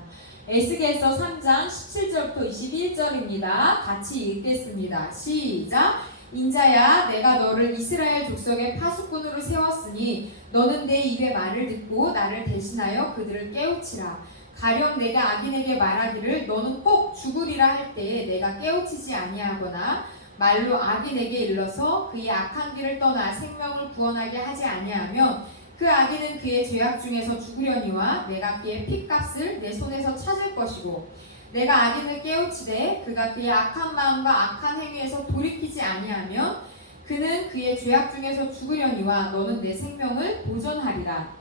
에스겔서 3장 17절부터 21절입니다. 같이 읽겠습니다. 시작. 인자야, 내가 너를 이스라엘 족속의 파수꾼으로 세웠으니 너는 내 입의 말을 듣고 나를 대신하여 그들을 깨우치라. 가령 내가 악인에게 말하기를 너는 꼭 죽으리라 할 때에 내가 깨우치지 아니하거나 말로 악인에게 일러서 그의 악한 길을 떠나 생명을 구원하게 하지 아니하면 그 악인은 그의 죄악 중에서 죽으려니와 내가 그의 핏값을 내 손에서 찾을 것이고 내가 악인을 깨우치되 그가 그의 악한 마음과 악한 행위에서 돌이키지 아니하면 그는 그의 죄악 중에서 죽으려니와 너는 내 생명을 보존하리라.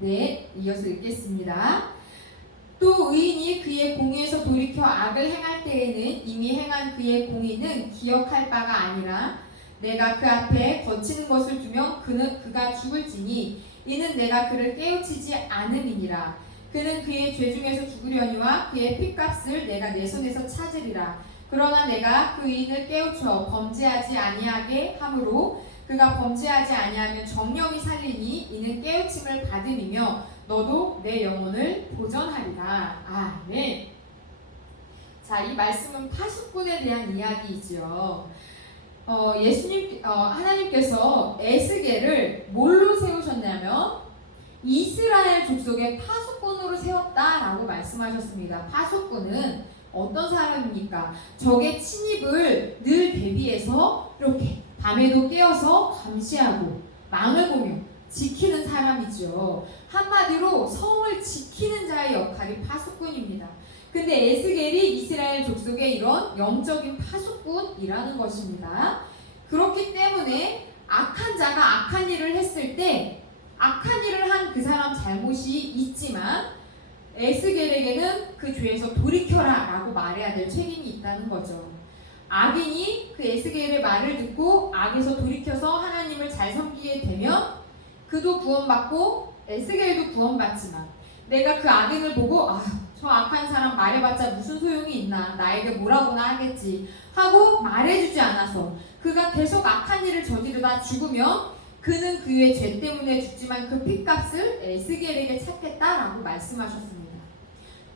네, 이어서 읽겠습니다. 또 의인이 그의 공의에서 돌이켜 악을 행할 때에는 이미 행한 그의 공의는 기억할 바가 아니라 내가 그 앞에 거치는 것을 두면 그가 죽을지니 이는 내가 그를 깨우치지 않음이니라. 그는 그의 죄 중에서 죽으려니와 그의 핏값을 내가 내 손에서 찾으리라. 그러나 내가 그 의인을 깨우쳐 범죄하지 아니하게 함으로 그가 범죄하지 아니하면 정령이 살리니 이는 깨우침을 받음이며 너도 내 영혼을 보전하리라. 아멘. 자, 이 말씀은 파수꾼에 대한 이야기이지요. 하나님께서 에스겔을 뭘로 세우셨냐면 이스라엘 족속의 파수꾼으로 세웠다라고 말씀하셨습니다. 파수꾼은 어떤 사람입니까? 적의 침입을 늘 대비해서 이렇게 밤에도 깨어서 감시하고 망을 보며 지키는 사람이죠. 한마디로 성을 지키는 자의 역할이 파수꾼입니다. 근데 에스겔이 이스라엘 족속의 이런 영적인 파수꾼이라는 것입니다. 그렇기 때문에 악한 자가 악한 일을 했을 때 악한 일을 한 그 사람 잘못이 있지만 에스겔에게는 그 죄에서 돌이켜라 라고 말해야 될 책임이 있다는 거죠. 악인이 그 에스겔의 말을 듣고 악에서 돌이켜서 하나님을 잘 섬기게 되면 그도 구원받고 에스겔도 구원받지만 내가 그 악인을 보고 저 악한 사람 말해봤자 무슨 소용이 있나, 나에게 뭐라고나 하겠지 하고 말해주지 않아서 그가 계속 악한 일을 저지르다 죽으면 그는 그의 죄 때문에 죽지만 그 핏값을 에스겔에게 찾겠다라고 말씀하셨습니다.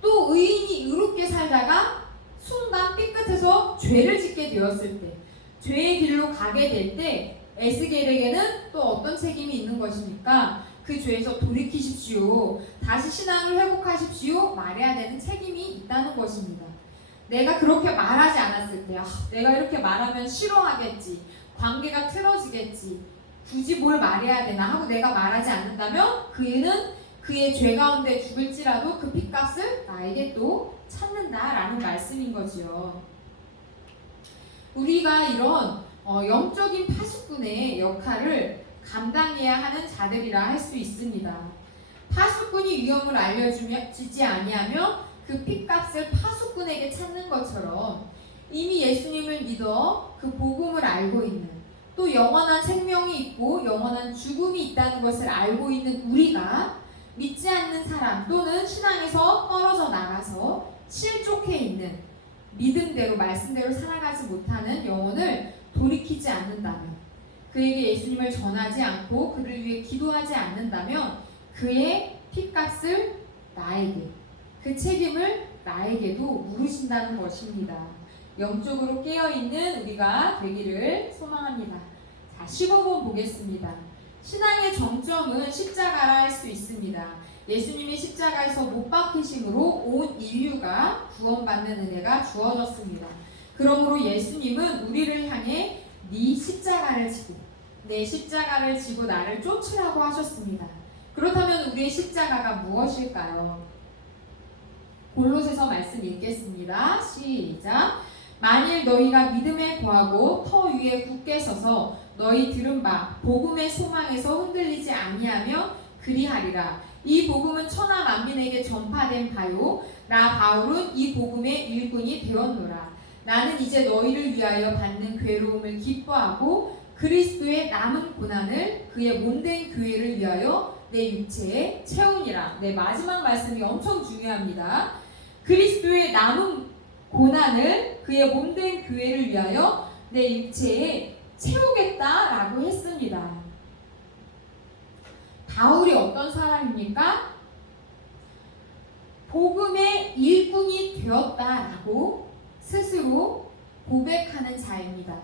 또 의인이 의롭게 살다가 순간 삐끗해서 죄를 짓게 되었을 때, 죄의 길로 가게 될 때 에스겔에게는 또 어떤 책임이 있는 것입니까? 그 죄에서 돌이키십시오. 다시 신앙을 회복하십시오. 말해야 되는 책임이 있다는 것입니다. 내가 그렇게 말하지 않았을 때 내가 이렇게 말하면 싫어하겠지, 관계가 틀어지겠지, 굳이 뭘 말해야 되나 하고 내가 말하지 않는다면 그는 그의 죄 가운데 죽을지라도 그 핏값을 나에게 또 찾는다라는 말씀인 거지요. 우리가 이런 영적인 파수꾼의 역할을 감당해야 하는 자들이라 할 수 있습니다. 파수꾼이 위험을 알려주지 아니하면 그 핏값을 파수꾼에게 찾는 것처럼 이미 예수님을 믿어 그 복음을 알고 있는, 또 영원한 생명이 있고 영원한 죽음이 있다는 것을 알고 있는 우리가 믿지 않는 사람 또는 신앙에서 떨어져 나가서 실족해 있는, 믿음대로 말씀대로 살아가지 못하는 영혼을 돌이키지 않는다면, 그에게 예수님을 전하지 않고 그를 위해 기도하지 않는다면 그의 핏값을 나에게, 그 책임을 나에게도 물으신다는 것입니다. 영적으로 깨어있는 우리가 되기를 소망합니다. 자, 15번 보겠습니다. 신앙의 정점은 십자가라 할 수 있습니다. 예수님이 십자가에서 못 박히심으로 온 인류가 구원받는 은혜가 주어졌습니다. 그러므로 예수님은 우리를 향해 네 십자가를 지고, 내 십자가를 지고 나를 쫓으라고 하셨습니다. 그렇다면 우리의 십자가가 무엇일까요? 골로새서 말씀 읽겠습니다. 시작. 만일 너희가 믿음에 거하고 터 위에 굳게 서서 너희 들은 바 복음의 소망에서 흔들리지 아니하며 그리하리라. 이 복음은 천하 만민에게 전파된 바요, 나 바울은 이 복음의 일꾼이 되었노라. 나는 이제 너희를 위하여 받는 괴로움을 기뻐하고 그리스도의 남은 고난을 그의 몸된 교회를 위하여 내 육체에 채우니라. 네, 마지막 말씀이 엄청 중요합니다. 그리스도의 남은 고난을 그의 몸된 교회를 위하여 내 육체에 채우겠다라고 했습니다. 바울이 어떤 사람입니까? 복음의 일꾼이 되었다라고 스스로 고백하는 자입니다.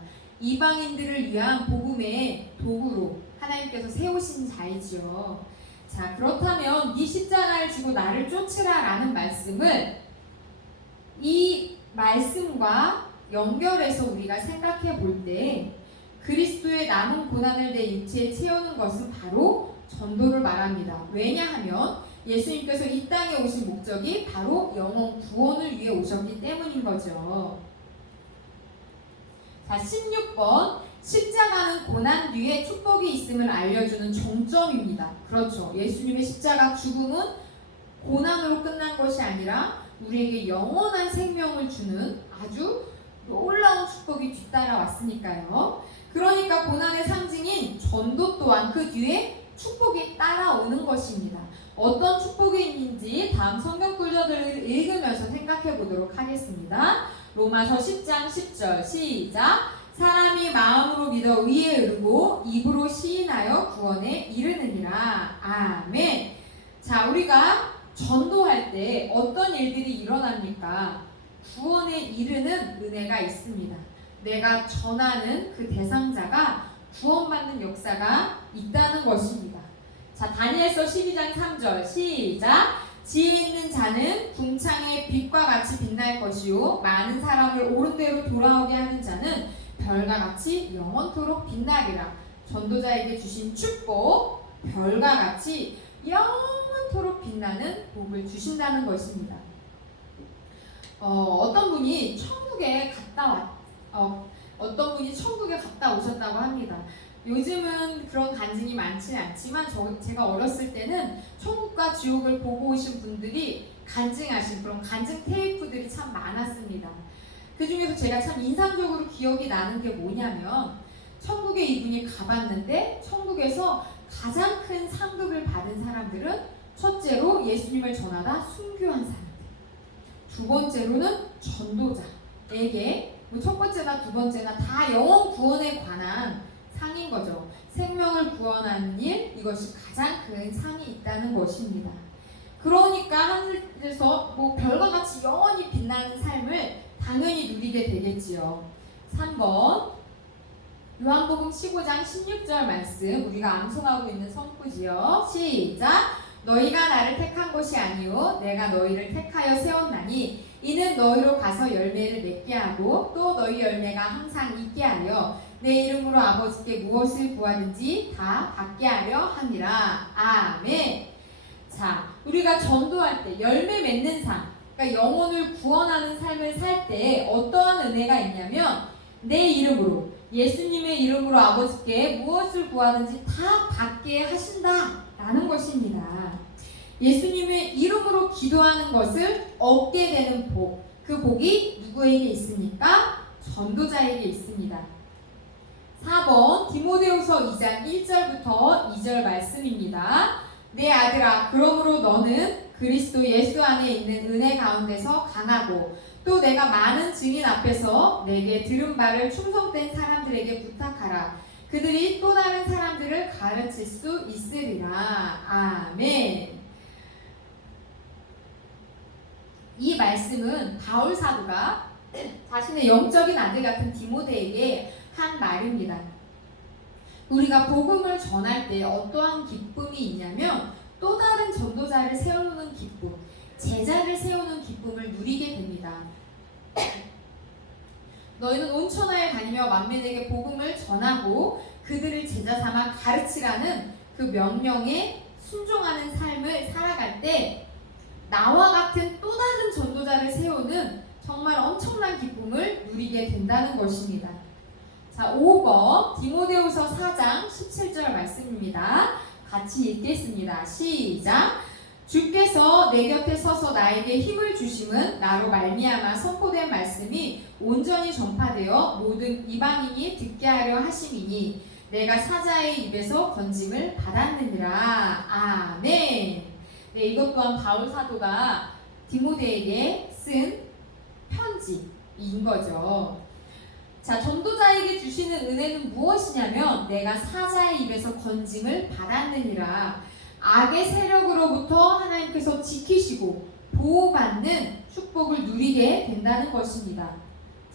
이방인들을 위한 복음의 도구로 하나님께서 세우신 자이지요. 자, 그렇다면 네 십자가를 지고 나를 쫓으라 라는 말씀을 이 말씀과 연결해서 우리가 생각해 볼 때 그리스도의 남은 고난을 내 육체에 채우는 것은 바로 전도를 말합니다. 왜냐하면 예수님께서 이 땅에 오신 목적이 바로 영혼 구원을 위해 오셨기 때문인 거죠. 자, 16번. 십자가는 고난 뒤에 축복이 있음을 알려주는 정점입니다. 그렇죠. 예수님의 십자가 죽음은 고난으로 끝난 것이 아니라 우리에게 영원한 생명을 주는 아주 놀라운 축복이 뒤따라왔으니까요. 그러니까 고난의 상징인 전도 또한 그 뒤에 축복이 따라오는 것입니다. 어떤 축복이 있는지 다음 성경 구절들을 읽으면서 생각해 보도록 하겠습니다. 로마서 10장 10절 시작. 사람이 마음으로 믿어 의에 이르고 입으로 시인하여 구원에 이르느니라. 아멘. 자, 우리가 전도할 때 어떤 일들이 일어납니까? 구원에 이르는 은혜가 있습니다. 내가 전하는 그 대상자가 구원받는 역사가 있다는 것입니다. 자, 다니엘서 12장 3절 시작. 지혜 있는 자는 궁창의 빛과 같이 빛날 것이요 많은 사람을 옳은 대로 돌아오게 하는 자는 별과 같이 영원토록 빛나리라. 전도자에게 주신 축복, 별과 같이 영원토록 빛나는 복을 주신다는 것입니다. 어떤 분이 천국에 갔다 오셨다고 합니다. 요즘은 그런 간증이 많지는 않지만 제가 어렸을 때는 천국과 지옥을 보고 오신 분들이 간증하신 그런 간증 테이프들이 참 많았습니다. 그 중에서 제가 참 인상적으로 기억이 나는 게 뭐냐면 천국에 이분이 가봤는데 천국에서 가장 큰 상급을 받은 사람들은 첫째로 예수님을 전하다 순교한 사람들, 두 번째로는 전도자에게 첫 번째나 두 번째나 다 영혼 구원에 관한 상인 거죠. 생명을 구원하는 일, 이것이 가장 큰 상이 있다는 것입니다. 그러니까 하늘에서 별과 같이 영원히 빛나는 삶을 당연히 누리게 되겠지요. 3번 요한복음 15장 16절 말씀 우리가 암송하고 있는 성구지요. 시작! 너희가 나를 택한 것이 아니요 내가 너희를 택하여 세웠나니 이는 너희로 가서 열매를 맺게 하고 또 너희 열매가 항상 있게 하려 내 이름으로 아버지께 무엇을 구하든지 다 받게 하려 함이라. 아멘. 자, 우리가 전도할 때 열매 맺는 삶, 그러니까 영혼을 구원하는 삶을 살 때 어떠한 은혜가 있냐면 내 이름으로 예수님의 이름으로 아버지께 무엇을 구하든지 다 받게 하신다라는 것입니다. 예수님의 이름으로 기도하는 것을 얻게 되는 복, 그 복이 누구에게 있습니까? 전도자에게 있습니다. 4번 디모데후서 2장 1절부터 2절 말씀입니다. 내 아들아, 그러므로 너는 그리스도 예수 안에 있는 은혜 가운데서 강하고 또 내가 많은 증인 앞에서 내게 들은 바를 충성된 사람들에게 부탁하라. 그들이 또 다른 사람들을 가르칠 수 있으리라. 아멘. 이 말씀은 바울 사도가 자신의 영적인 아들 같은 디모데에게 한 말입니다. 우리가 복음을 전할 때 어떠한 기쁨이 있냐면 또 다른 전도자를 세우는 기쁨, 제자를 세우는 기쁨을 누리게 됩니다. 너희는 온 천하에 다니며 만민에게 복음을 전하고 그들을 제자 삼아 가르치라는 그 명령에 순종하는 삶을 살아갈 때 나와 같은 또 다른 전도자를 세우는 정말 엄청난 기쁨을 누리게 된다는 것입니다. 자, 5번 디모데후서 4장 17절 말씀입니다. 같이 읽겠습니다. 시작! 주께서 내 곁에 서서 나에게 힘을 주심은 나로 말미암아 선포된 말씀이 온전히 전파되어 모든 이방인이 듣게 하려 하심이니 내가 사자의 입에서 건짐을 받았느니라. 아멘. 네, 이것 또한 바울 사도가 디모데에게 쓴 편지인 거죠. 자, 전도자에게 주시는 은혜는 무엇이냐면 내가 사자의 입에서 건짐을 받았느니라. 악의 세력으로부터 하나님께서 지키시고 보호받는 축복을 누리게 된다는 것입니다.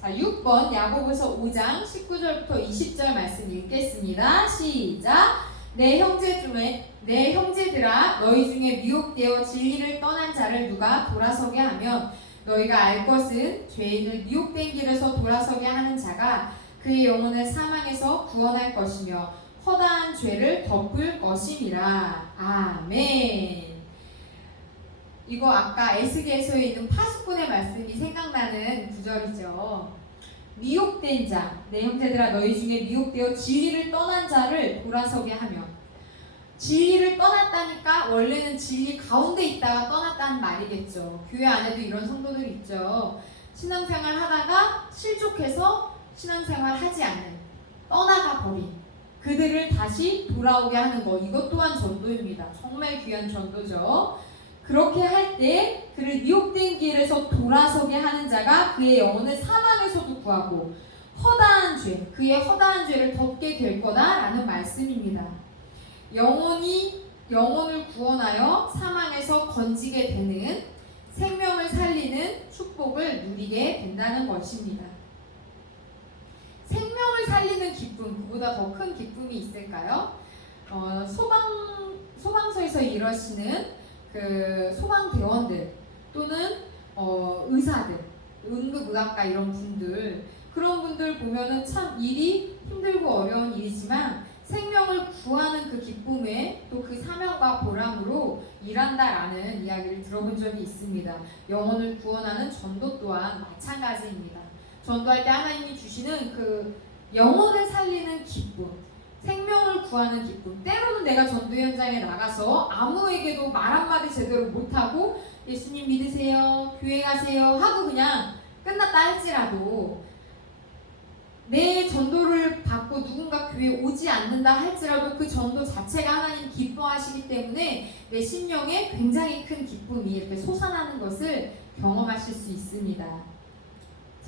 자, 6번 야고보서 5장 19절부터 20절 말씀 읽겠습니다. 시작! 내 형제들아 너희 중에 미혹되어 진리를 떠난 자를 누가 돌아서게 하면 너희가 알 것은 죄인을 미혹된 길에서 돌아서게 하는 자가 그의 영혼을 사망에서 구원할 것이며 허다한 죄를 덮을 것임이라. 아멘. 이거 아까 에스겔서에 있는 파수꾼의 말씀이 생각나는 구절이죠. 미혹된 자, 내 형제들아 너희 중에 미혹되어 진리를 떠난 자를 돌아서게 하며, 진리를 떠났다니까 원래는 진리 가운데 있다가 떠났다는 말이겠죠. 교회 안에도 이런 성도들이 있죠. 신앙생활 하다가 실족해서 신앙생활 하지 않는, 떠나가 버린 그들을 다시 돌아오게 하는 것, 이것 또한 전도입니다. 정말 귀한 전도죠. 그렇게 할 때 그를 미혹된 길에서 돌아서게 하는 자가 그의 영혼을 사망에서도 구하고 허다한 죄, 그의 허다한 죄를 덮게 될 거다라는 말씀입니다. 영혼을 구원하여 사망에서 건지게 되는, 생명을 살리는 축복을 누리게 된다는 것입니다. 생명을 살리는 기쁨, 그보다 더 큰 기쁨이 있을까요? 소방서에서 일하시는 그 소방대원들 또는 의사들, 응급의학과 이런 분들, 그런 분들 보면은 참 일이 힘들고 어려운 일이지만 생명을 구하는 그 기쁨에 또 그 사명과 보람으로 일한다라는 이야기를 들어본 적이 있습니다. 영혼을 구원하는 전도 또한 마찬가지입니다. 전도할 때 하나님이 주시는 그 영혼을 살리는 기쁨, 생명을 구하는 기쁨. 때로는 내가 전도 현장에 나가서 아무에게도 말 한마디 제대로 못하고 예수님 믿으세요, 교회 가세요 하고 그냥 끝났다 할지라도, 내 전도를 받고 누군가 교회에 오지 않는다 할지라도 그 전도 자체가 하나님 기뻐하시기 때문에 내 심령에 굉장히 큰 기쁨이 이렇게 솟아나는 것을 경험하실 수 있습니다.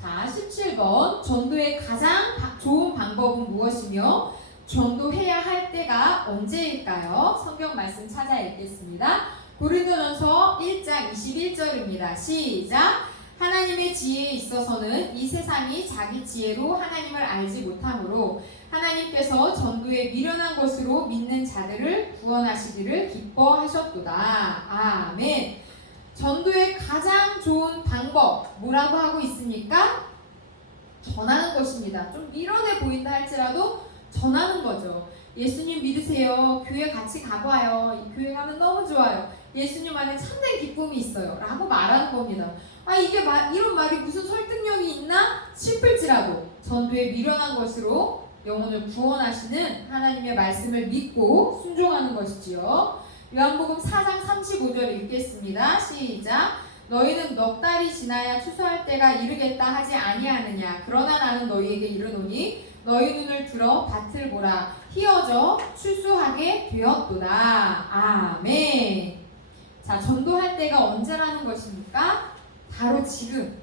자, 17번. 전도의 가장 좋은 방법은 무엇이며 전도해야 할 때가 언제일까요? 성경 말씀 찾아 읽겠습니다. 고린도전서 1장 21절입니다. 시작. 하나님의 지혜에 있어서는 이 세상이 자기 지혜로 하나님을 알지 못하므로 하나님께서 전도에 미련한 것으로 믿는 자들을 구원하시기를 기뻐하셨도다. 아멘. 전도의 가장 좋은 방법 뭐라고 하고 있습니까? 전하는 것입니다. 좀 미련해 보인다 할지라도 전하는 거죠. 예수님 믿으세요. 교회 같이 가봐요. 교회 가면 너무 좋아요. 예수님 안에 참된 기쁨이 있어요. 라고 말하는 겁니다. 이게 이런 말이 무슨 설득력이 있나 싶을지라도 전도에 미련한 것으로 영혼을 구원하시는 하나님의 말씀을 믿고 순종하는 것이지요. 요한복음 4장 35절 읽겠습니다. 시작. 너희는 넉 달이 지나야 추수할 때가 이르겠다 하지 아니하느냐. 그러나 나는 너희에게 이르노니 너희 눈을 들어 밭을 보라. 희어져 추수하게 되었도다. 아멘. 자, 전도할 때가 언제라는 것입니까? 바로 지금.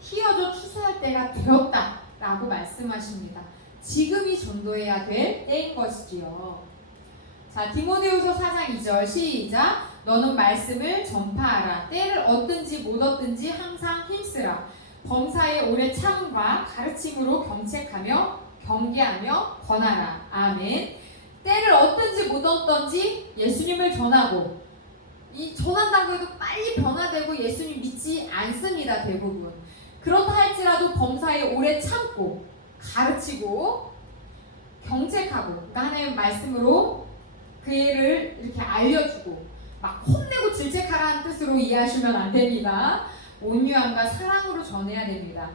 희어져 추수할 때가 되었다 라고 말씀하십니다. 지금이 전도해야 될 때인 것이지요. 자, 디모데후서 4장 2절 시작. 너는 말씀을 전파하라. 때를 얻든지 못 얻든지 항상 힘쓰라. 범사에 오래 참음과 가르침으로 경책하며 경계하며 권하라. 아멘. 때를 얻든지 못 얻든지 예수님을 전하고, 이 전한다고 해도 빨리 변화되고 예수님 믿지 않습니다. 대부분. 그렇다 할지라도 범사에 오래 참고 가르치고 경책하고, 그러니까 하나님의 말씀으로 그 애를 이렇게 알려주고 막 혼내고 질책하라는 뜻으로 이해하시면 안 됩니다. 온유함과 사랑으로 전해야 됩니다.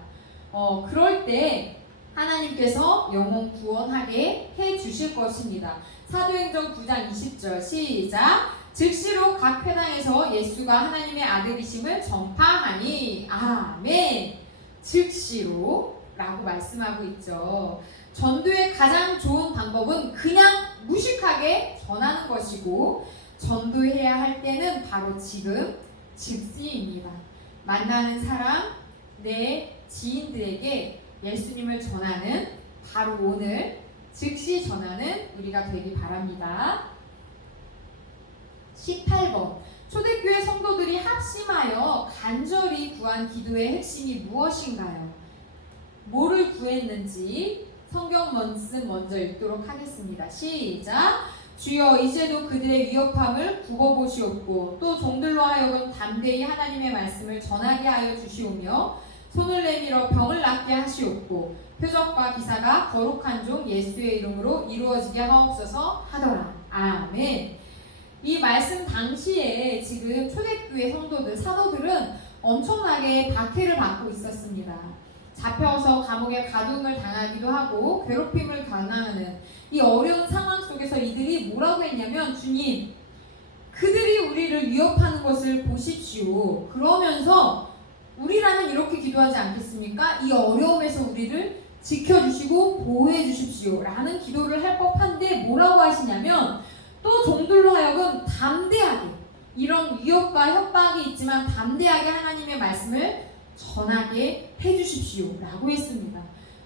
그럴 때 하나님께서 영혼 구원하게 해 주실 것입니다. 사도행전 9장 20절 시작. 즉시로 각 회당에서 예수가 하나님의 아들이심을 전파하니. 아멘. 즉시로 라고 말씀하고 있죠. 전도의 가장 좋은 방법은 그냥 무식하게 전하는 것이고, 전도해야 할 때는 바로 지금 즉시입니다. 만나는 사람, 내 지인들에게 예수님을 전하는, 바로 오늘 즉시 전하는 우리가 되기 바랍니다. 18번. 초대교회 성도들이 합심하여 간절히 구한 기도의 핵심이 무엇인가요? 뭐를 구했는지 성경 말씀 먼저 읽도록 하겠습니다. 시작. 주여 이제도 그들의 위협함을 굽어보시옵고 또 종들로 하여금 담대히 하나님의 말씀을 전하게 하여 주시오며 손을 내밀어 병을 낫게 하시옵고 표적과 기사가 거룩한 종 예수의 이름으로 이루어지게 하옵소서 하더라. 아멘. 이 말씀 당시에 지금 초대교회 성도들, 사도들은 엄청나게 박해를 받고 있었습니다. 잡혀서 감옥에 가둠을 당하기도 하고 괴롭힘을 당하는 이 어려운 상황 속에서 이들이 뭐라고 했냐면, 주님, 그들이 우리를 위협하는 것을 보십시오. 그러면서 우리라면 이렇게 기도하지 않겠습니까? 이 어려움에서 우리를 지켜주시고 보호해 주십시오 라는 기도를 할 법한데 뭐라고 하시냐면, 또 종들로 하여금 담대하게, 이런 위협과 협박이 있지만 담대하게 하나님의 말씀을 전하게 해주십시오 라고 했습니다.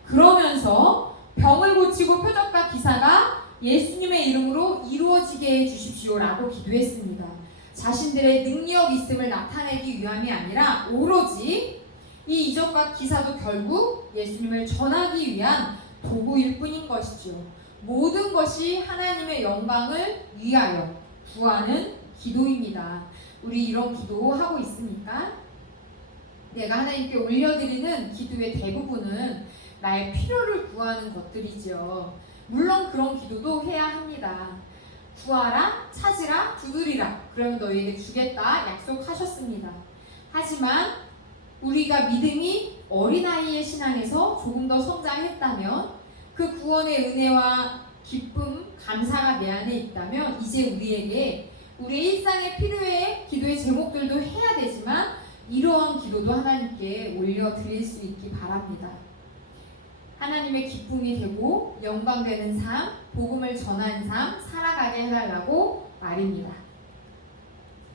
그러면서 병을 고치고 표적과 기사가 예수님의 이름으로 이루어지게 해주십시오 라고 기도했습니다. 자신들의 능력 있음을 나타내기 위함이 아니라 오로지 이 이적과 기사도 결국 예수님을 전하기 위한 도구일 뿐인 것이죠. 모든 것이 하나님의 영광을 위하여 구하는 기도입니다. 우리 이런 기도하고 있습니까? 내가 하나님께 올려드리는 기도의 대부분은 나의 필요를 구하는 것들이죠. 물론 그런 기도도 해야 합니다. 구하라, 찾으라, 두드리라. 그러면 너희에게 주겠다 약속하셨습니다. 하지만 우리가 믿음이 어린아이의 신앙에서 조금 더 성장했다면 그 구원의 은혜와 기쁨, 감사가 내 안에 있다면 이제 우리에게 우리 일상의 필요에 기도의 제목들도 해야 되지만 이러한 기도도 하나님께 올려드릴 수 있기 바랍니다. 하나님의 기쁨이 되고 영광되는 삶, 복음을 전하는 삶 살아가게 해달라고 말입니다.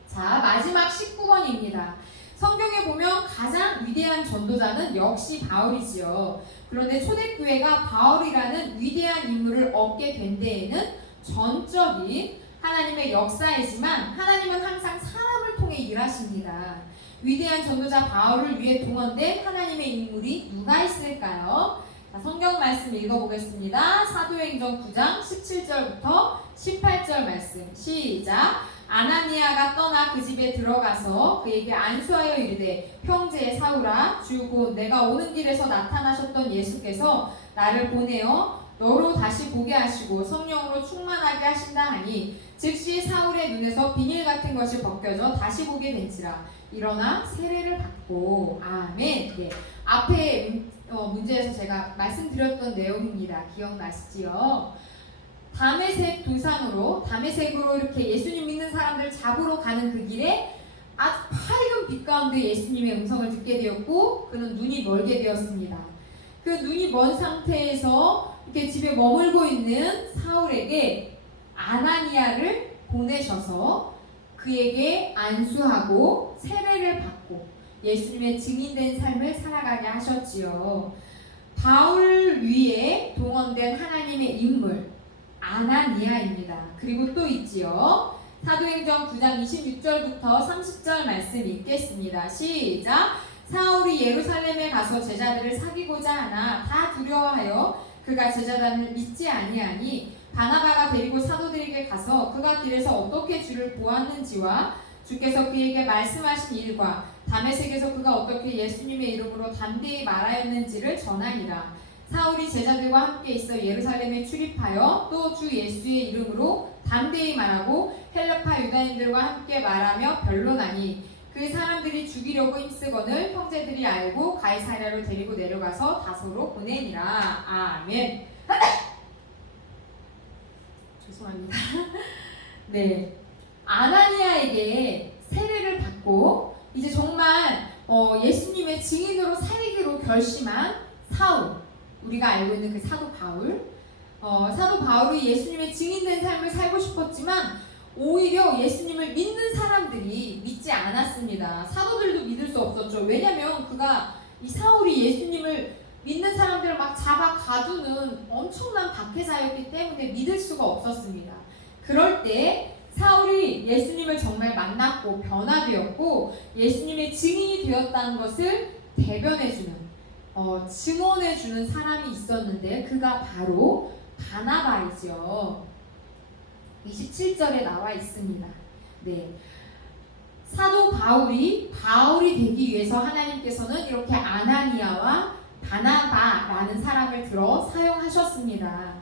자, 마지막 19번입니다. 성경에 보면 가장 위대한 전도자는 역시 바울이지요. 그런데 초대교회가 바울이라는 위대한 인물을 얻게 된 데에는 전적인 하나님의 역사이지만 하나님은 항상 사람을 통해 일하십니다. 위대한 전도자 바울을 위해 동원된 하나님의 인물이 누가 있을까요? 자, 성경 말씀 읽어보겠습니다. 사도행전 9장 17절부터 18절 말씀 시작. 아나니아가 떠나 그 집에 들어가서 그에게 안수하여 이르되 형제 사울아 주 곧 내가 오는 길에서 나타나셨던 예수께서 나를 보내어 너로 다시 보게 하시고 성령으로 충만하게 하신다 하니 즉시 사울의 눈에서 비닐 같은 것이 벗겨져 다시 보게 된지라. 일어나 세례를 받고 아멘. 네. 앞에 문제에서 제가 말씀드렸던 내용입니다. 기억나시지요? 다메섹 도상으로 다메섹으로 이렇게 예수님 믿는 사람들 잡으러 가는 그 길에 아주 밝은 빛 가운데 예수님의 음성을 듣게 되었고 그는 눈이 멀게 되었습니다. 그 눈이 먼 상태에서 이렇게 집에 머물고 있는 사울에게 아나니아를 보내셔서 그에게 안수하고 세례를 받고 예수님의 증인된 삶을 살아가게 하셨지요. 바울 위에 동원된 하나님의 인물 아나니아입니다. 그리고 또 있지요. 사도행전 9장 26절부터 30절 말씀 읽겠습니다. 시작. 사울이 예루살렘에 가서 제자들을 사귀고자 하나 다 두려워하여 그가 제자단을 믿지 아니하니 바나바가 데리고 사도들에게 가서 그가 길에서 어떻게 주를 보았는지와 주께서 그에게 말씀하신 일과 다메섹에서 그가 어떻게 예수님의 이름으로 담대히 말하였는지를 전하니라. 사울이 제자들과 함께 있어 예루살렘에 출입하여 또 주 예수의 이름으로 담대히 말하고 헬라파 유다인들과 함께 말하며 변론하니 그 사람들이 죽이려고 힘쓰거늘 형제들이 알고 가이사랴로 데리고 내려가서 다소로 보내니라. 아멘. 죄송합니다. 네, 아나니아에게 세례를 받고 이제 정말 예수님의 증인으로 살기로 결심한 사울, 우리가 알고 있는 그 사도 바울, 사도 바울이 예수님의 증인된 삶을 살고 싶었지만 오히려 예수님을 믿는 사람들이 믿지 않았습니다. 사도들도 믿을 수 없었죠. 왜냐하면 이 사울이 예수님을 믿는 사람들을 막 잡아 가두는 엄청난 박해자였기 때문에 믿을 수가 없었습니다. 그럴 때 사울이 예수님을 정말 만났고 변화되었고 예수님의 증인이 되었다는 것을 대변해주는 증언해주는 사람이 있었는데 그가 바로 바나바이죠. 27절에 나와 있습니다. 네. 사도 바울이 되기 위해서 하나님께서는 이렇게 아나니아와 바나바라는 사람을 들어 사용하셨습니다.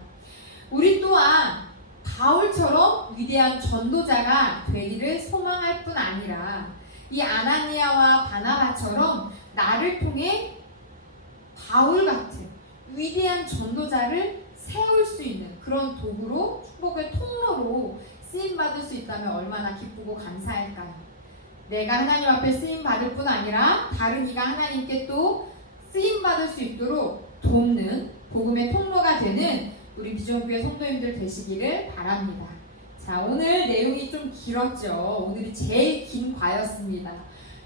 우리 또한 바울처럼 위대한 전도자가 되기를 소망할 뿐 아니라 이 아나니아와 바나바처럼 나를 통해 바울 같은 위대한 전도자를 세울 수 있는 그런 도구로 축복의 통로로 쓰임받을 수 있다면 얼마나 기쁘고 감사할까요? 내가 하나님 앞에 쓰임받을 뿐 아니라 다른 이가 하나님께 또 쓰임받을 수 있도록 돕는 복음의 통로가 되는 우리 비전교회 성도님들 되시기를 바랍니다. 자, 오늘 내용이 좀 길었죠. 오늘이 제일 긴 과였습니다.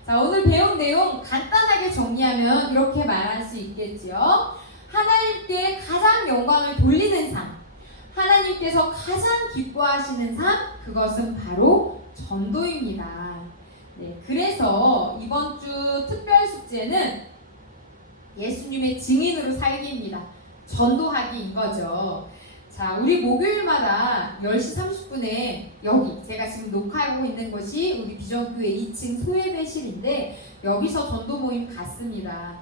자, 오늘 배운 내용 간단하게 정리하면 이렇게 말할 수 있겠죠. 하나님께 가장 영광을 돌리는 삶, 하나님께서 가장 기뻐하시는 삶, 그것은 바로 전도입니다. 네, 그래서 이번 주 특별 숙제는 예수님의 증인으로 살기입니다. 전도하기인 거죠. 자, 우리 목요일마다 10시 30분에 여기 제가 지금 녹화하고 있는 것이 우리 비전교회 2층 소예배실인데 여기서 전도 모임 갖습니다.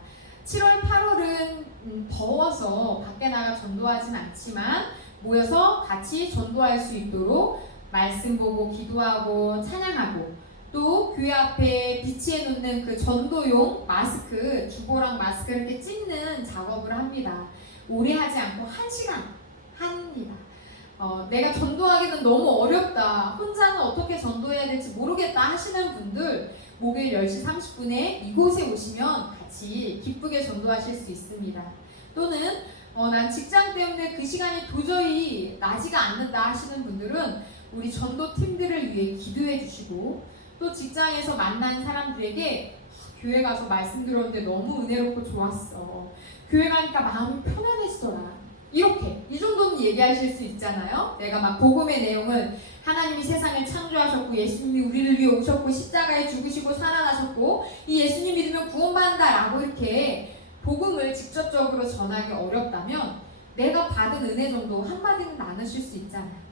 7월 8월은 더워서 밖에 나가 전도하진 않지만 모여서 같이 전도할 수 있도록 말씀 보고 기도하고 찬양하고 또 교회 앞에 비치해 놓는 그 전도용 마스크, 주보랑 마스크 이렇게 찢는 작업을 합니다. 오래 하지 않고 1시간 합니다. 내가 전도하기는 너무 어렵다, 혼자는 어떻게 전도해야 될지 모르겠다 하시는 분들, 목요일 10시 30분에 이곳에 오시면 같이 기쁘게 전도하실 수 있습니다. 또는 난 직장 때문에 그 시간이 도저히 나지가 않는다 하시는 분들은 우리 전도팀들을 위해 기도해 주시고, 또 직장에서 만난 사람들에게 교회 가서 말씀 들었는데 너무 은혜롭고 좋았어, 교회 가니까 마음이 편안해지더라, 이렇게 이 정도는 얘기하실 수 있잖아요. 내가 막 복음의 내용은 하나님이 세상을 창조하셨고 예수님이 우리를 위해 오셨고 십자가에 죽으시고 살아나셨고 이 예수님 믿으면 구원받는다라고 이렇게 복음을 직접적으로 전하기 어렵다면 내가 받은 은혜 정도 한마디는 나누실 수 있잖아요.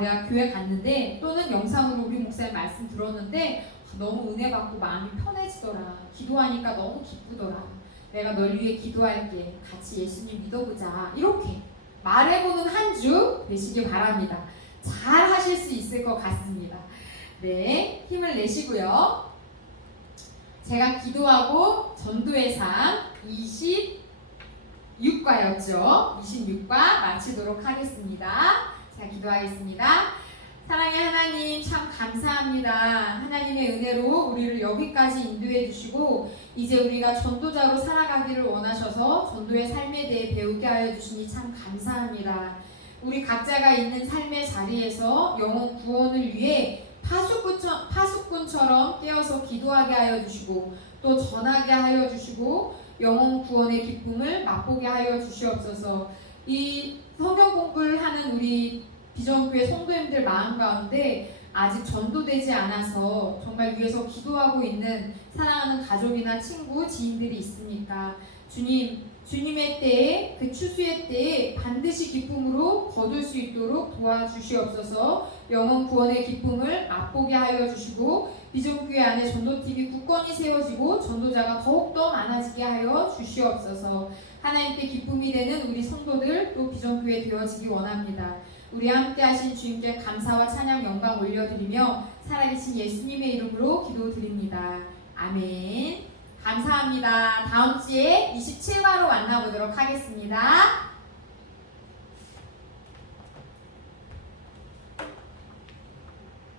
내가 교회 갔는데, 또는 영상으로 우리 목사님 말씀 들었는데 너무 은혜 받고 마음이 편해지더라, 기도하니까 너무 기쁘더라, 내가 널 위해 기도할게, 같이 예수님 믿어보자, 이렇게 말해보는 한 주 되시길 바랍니다. 잘 하실 수 있을 것 같습니다. 네, 힘을 내시고요. 제가 기도하고 전도의 삶 26과였죠. 26과 마치도록 하겠습니다. 자, 기도하겠습니다. 사랑의 하나님, 참 감사합니다. 하나님의 은혜로 우리를 여기까지 인도해 주시고 이제 우리가 전도자로 살아가기를 원하셔서 전도의 삶에 대해 배우게 하여 주시니 참 감사합니다. 우리 각자가 있는 삶의 자리에서 영혼 구원을 위해 파수꾼처럼 깨어서 기도하게 하여 주시고 또 전하게 하여 주시고 영혼 구원의 기쁨을 맛보게 하여 주시옵소서. 이 성경 공부를 하는 우리 비전교회 성도님들 마음 가운데 아직 전도되지 않아서 정말 위에서 기도하고 있는 사랑하는 가족이나 친구, 지인들이 있습니까? 주님의 때에, 그 추수의 때에 반드시 기쁨으로 거둘 수 있도록 도와주시옵소서. 영혼 구원의 기쁨을 맛보게 하여 주시고 비전교회 안에 전도팀이 굳건히 세워지고 전도자가 더욱더 많아지게 하여 주시옵소서. 하나님께 기쁨이 되는 우리 성도들, 또 비전교회 되어지기 원합니다. 우리 함께 하신 주님께 감사와 찬양 영광 올려드리며 살아계신 예수님의 이름으로 기도드립니다. 아멘. 감사합니다. 다음 주에 27화로 만나보도록 하겠습니다.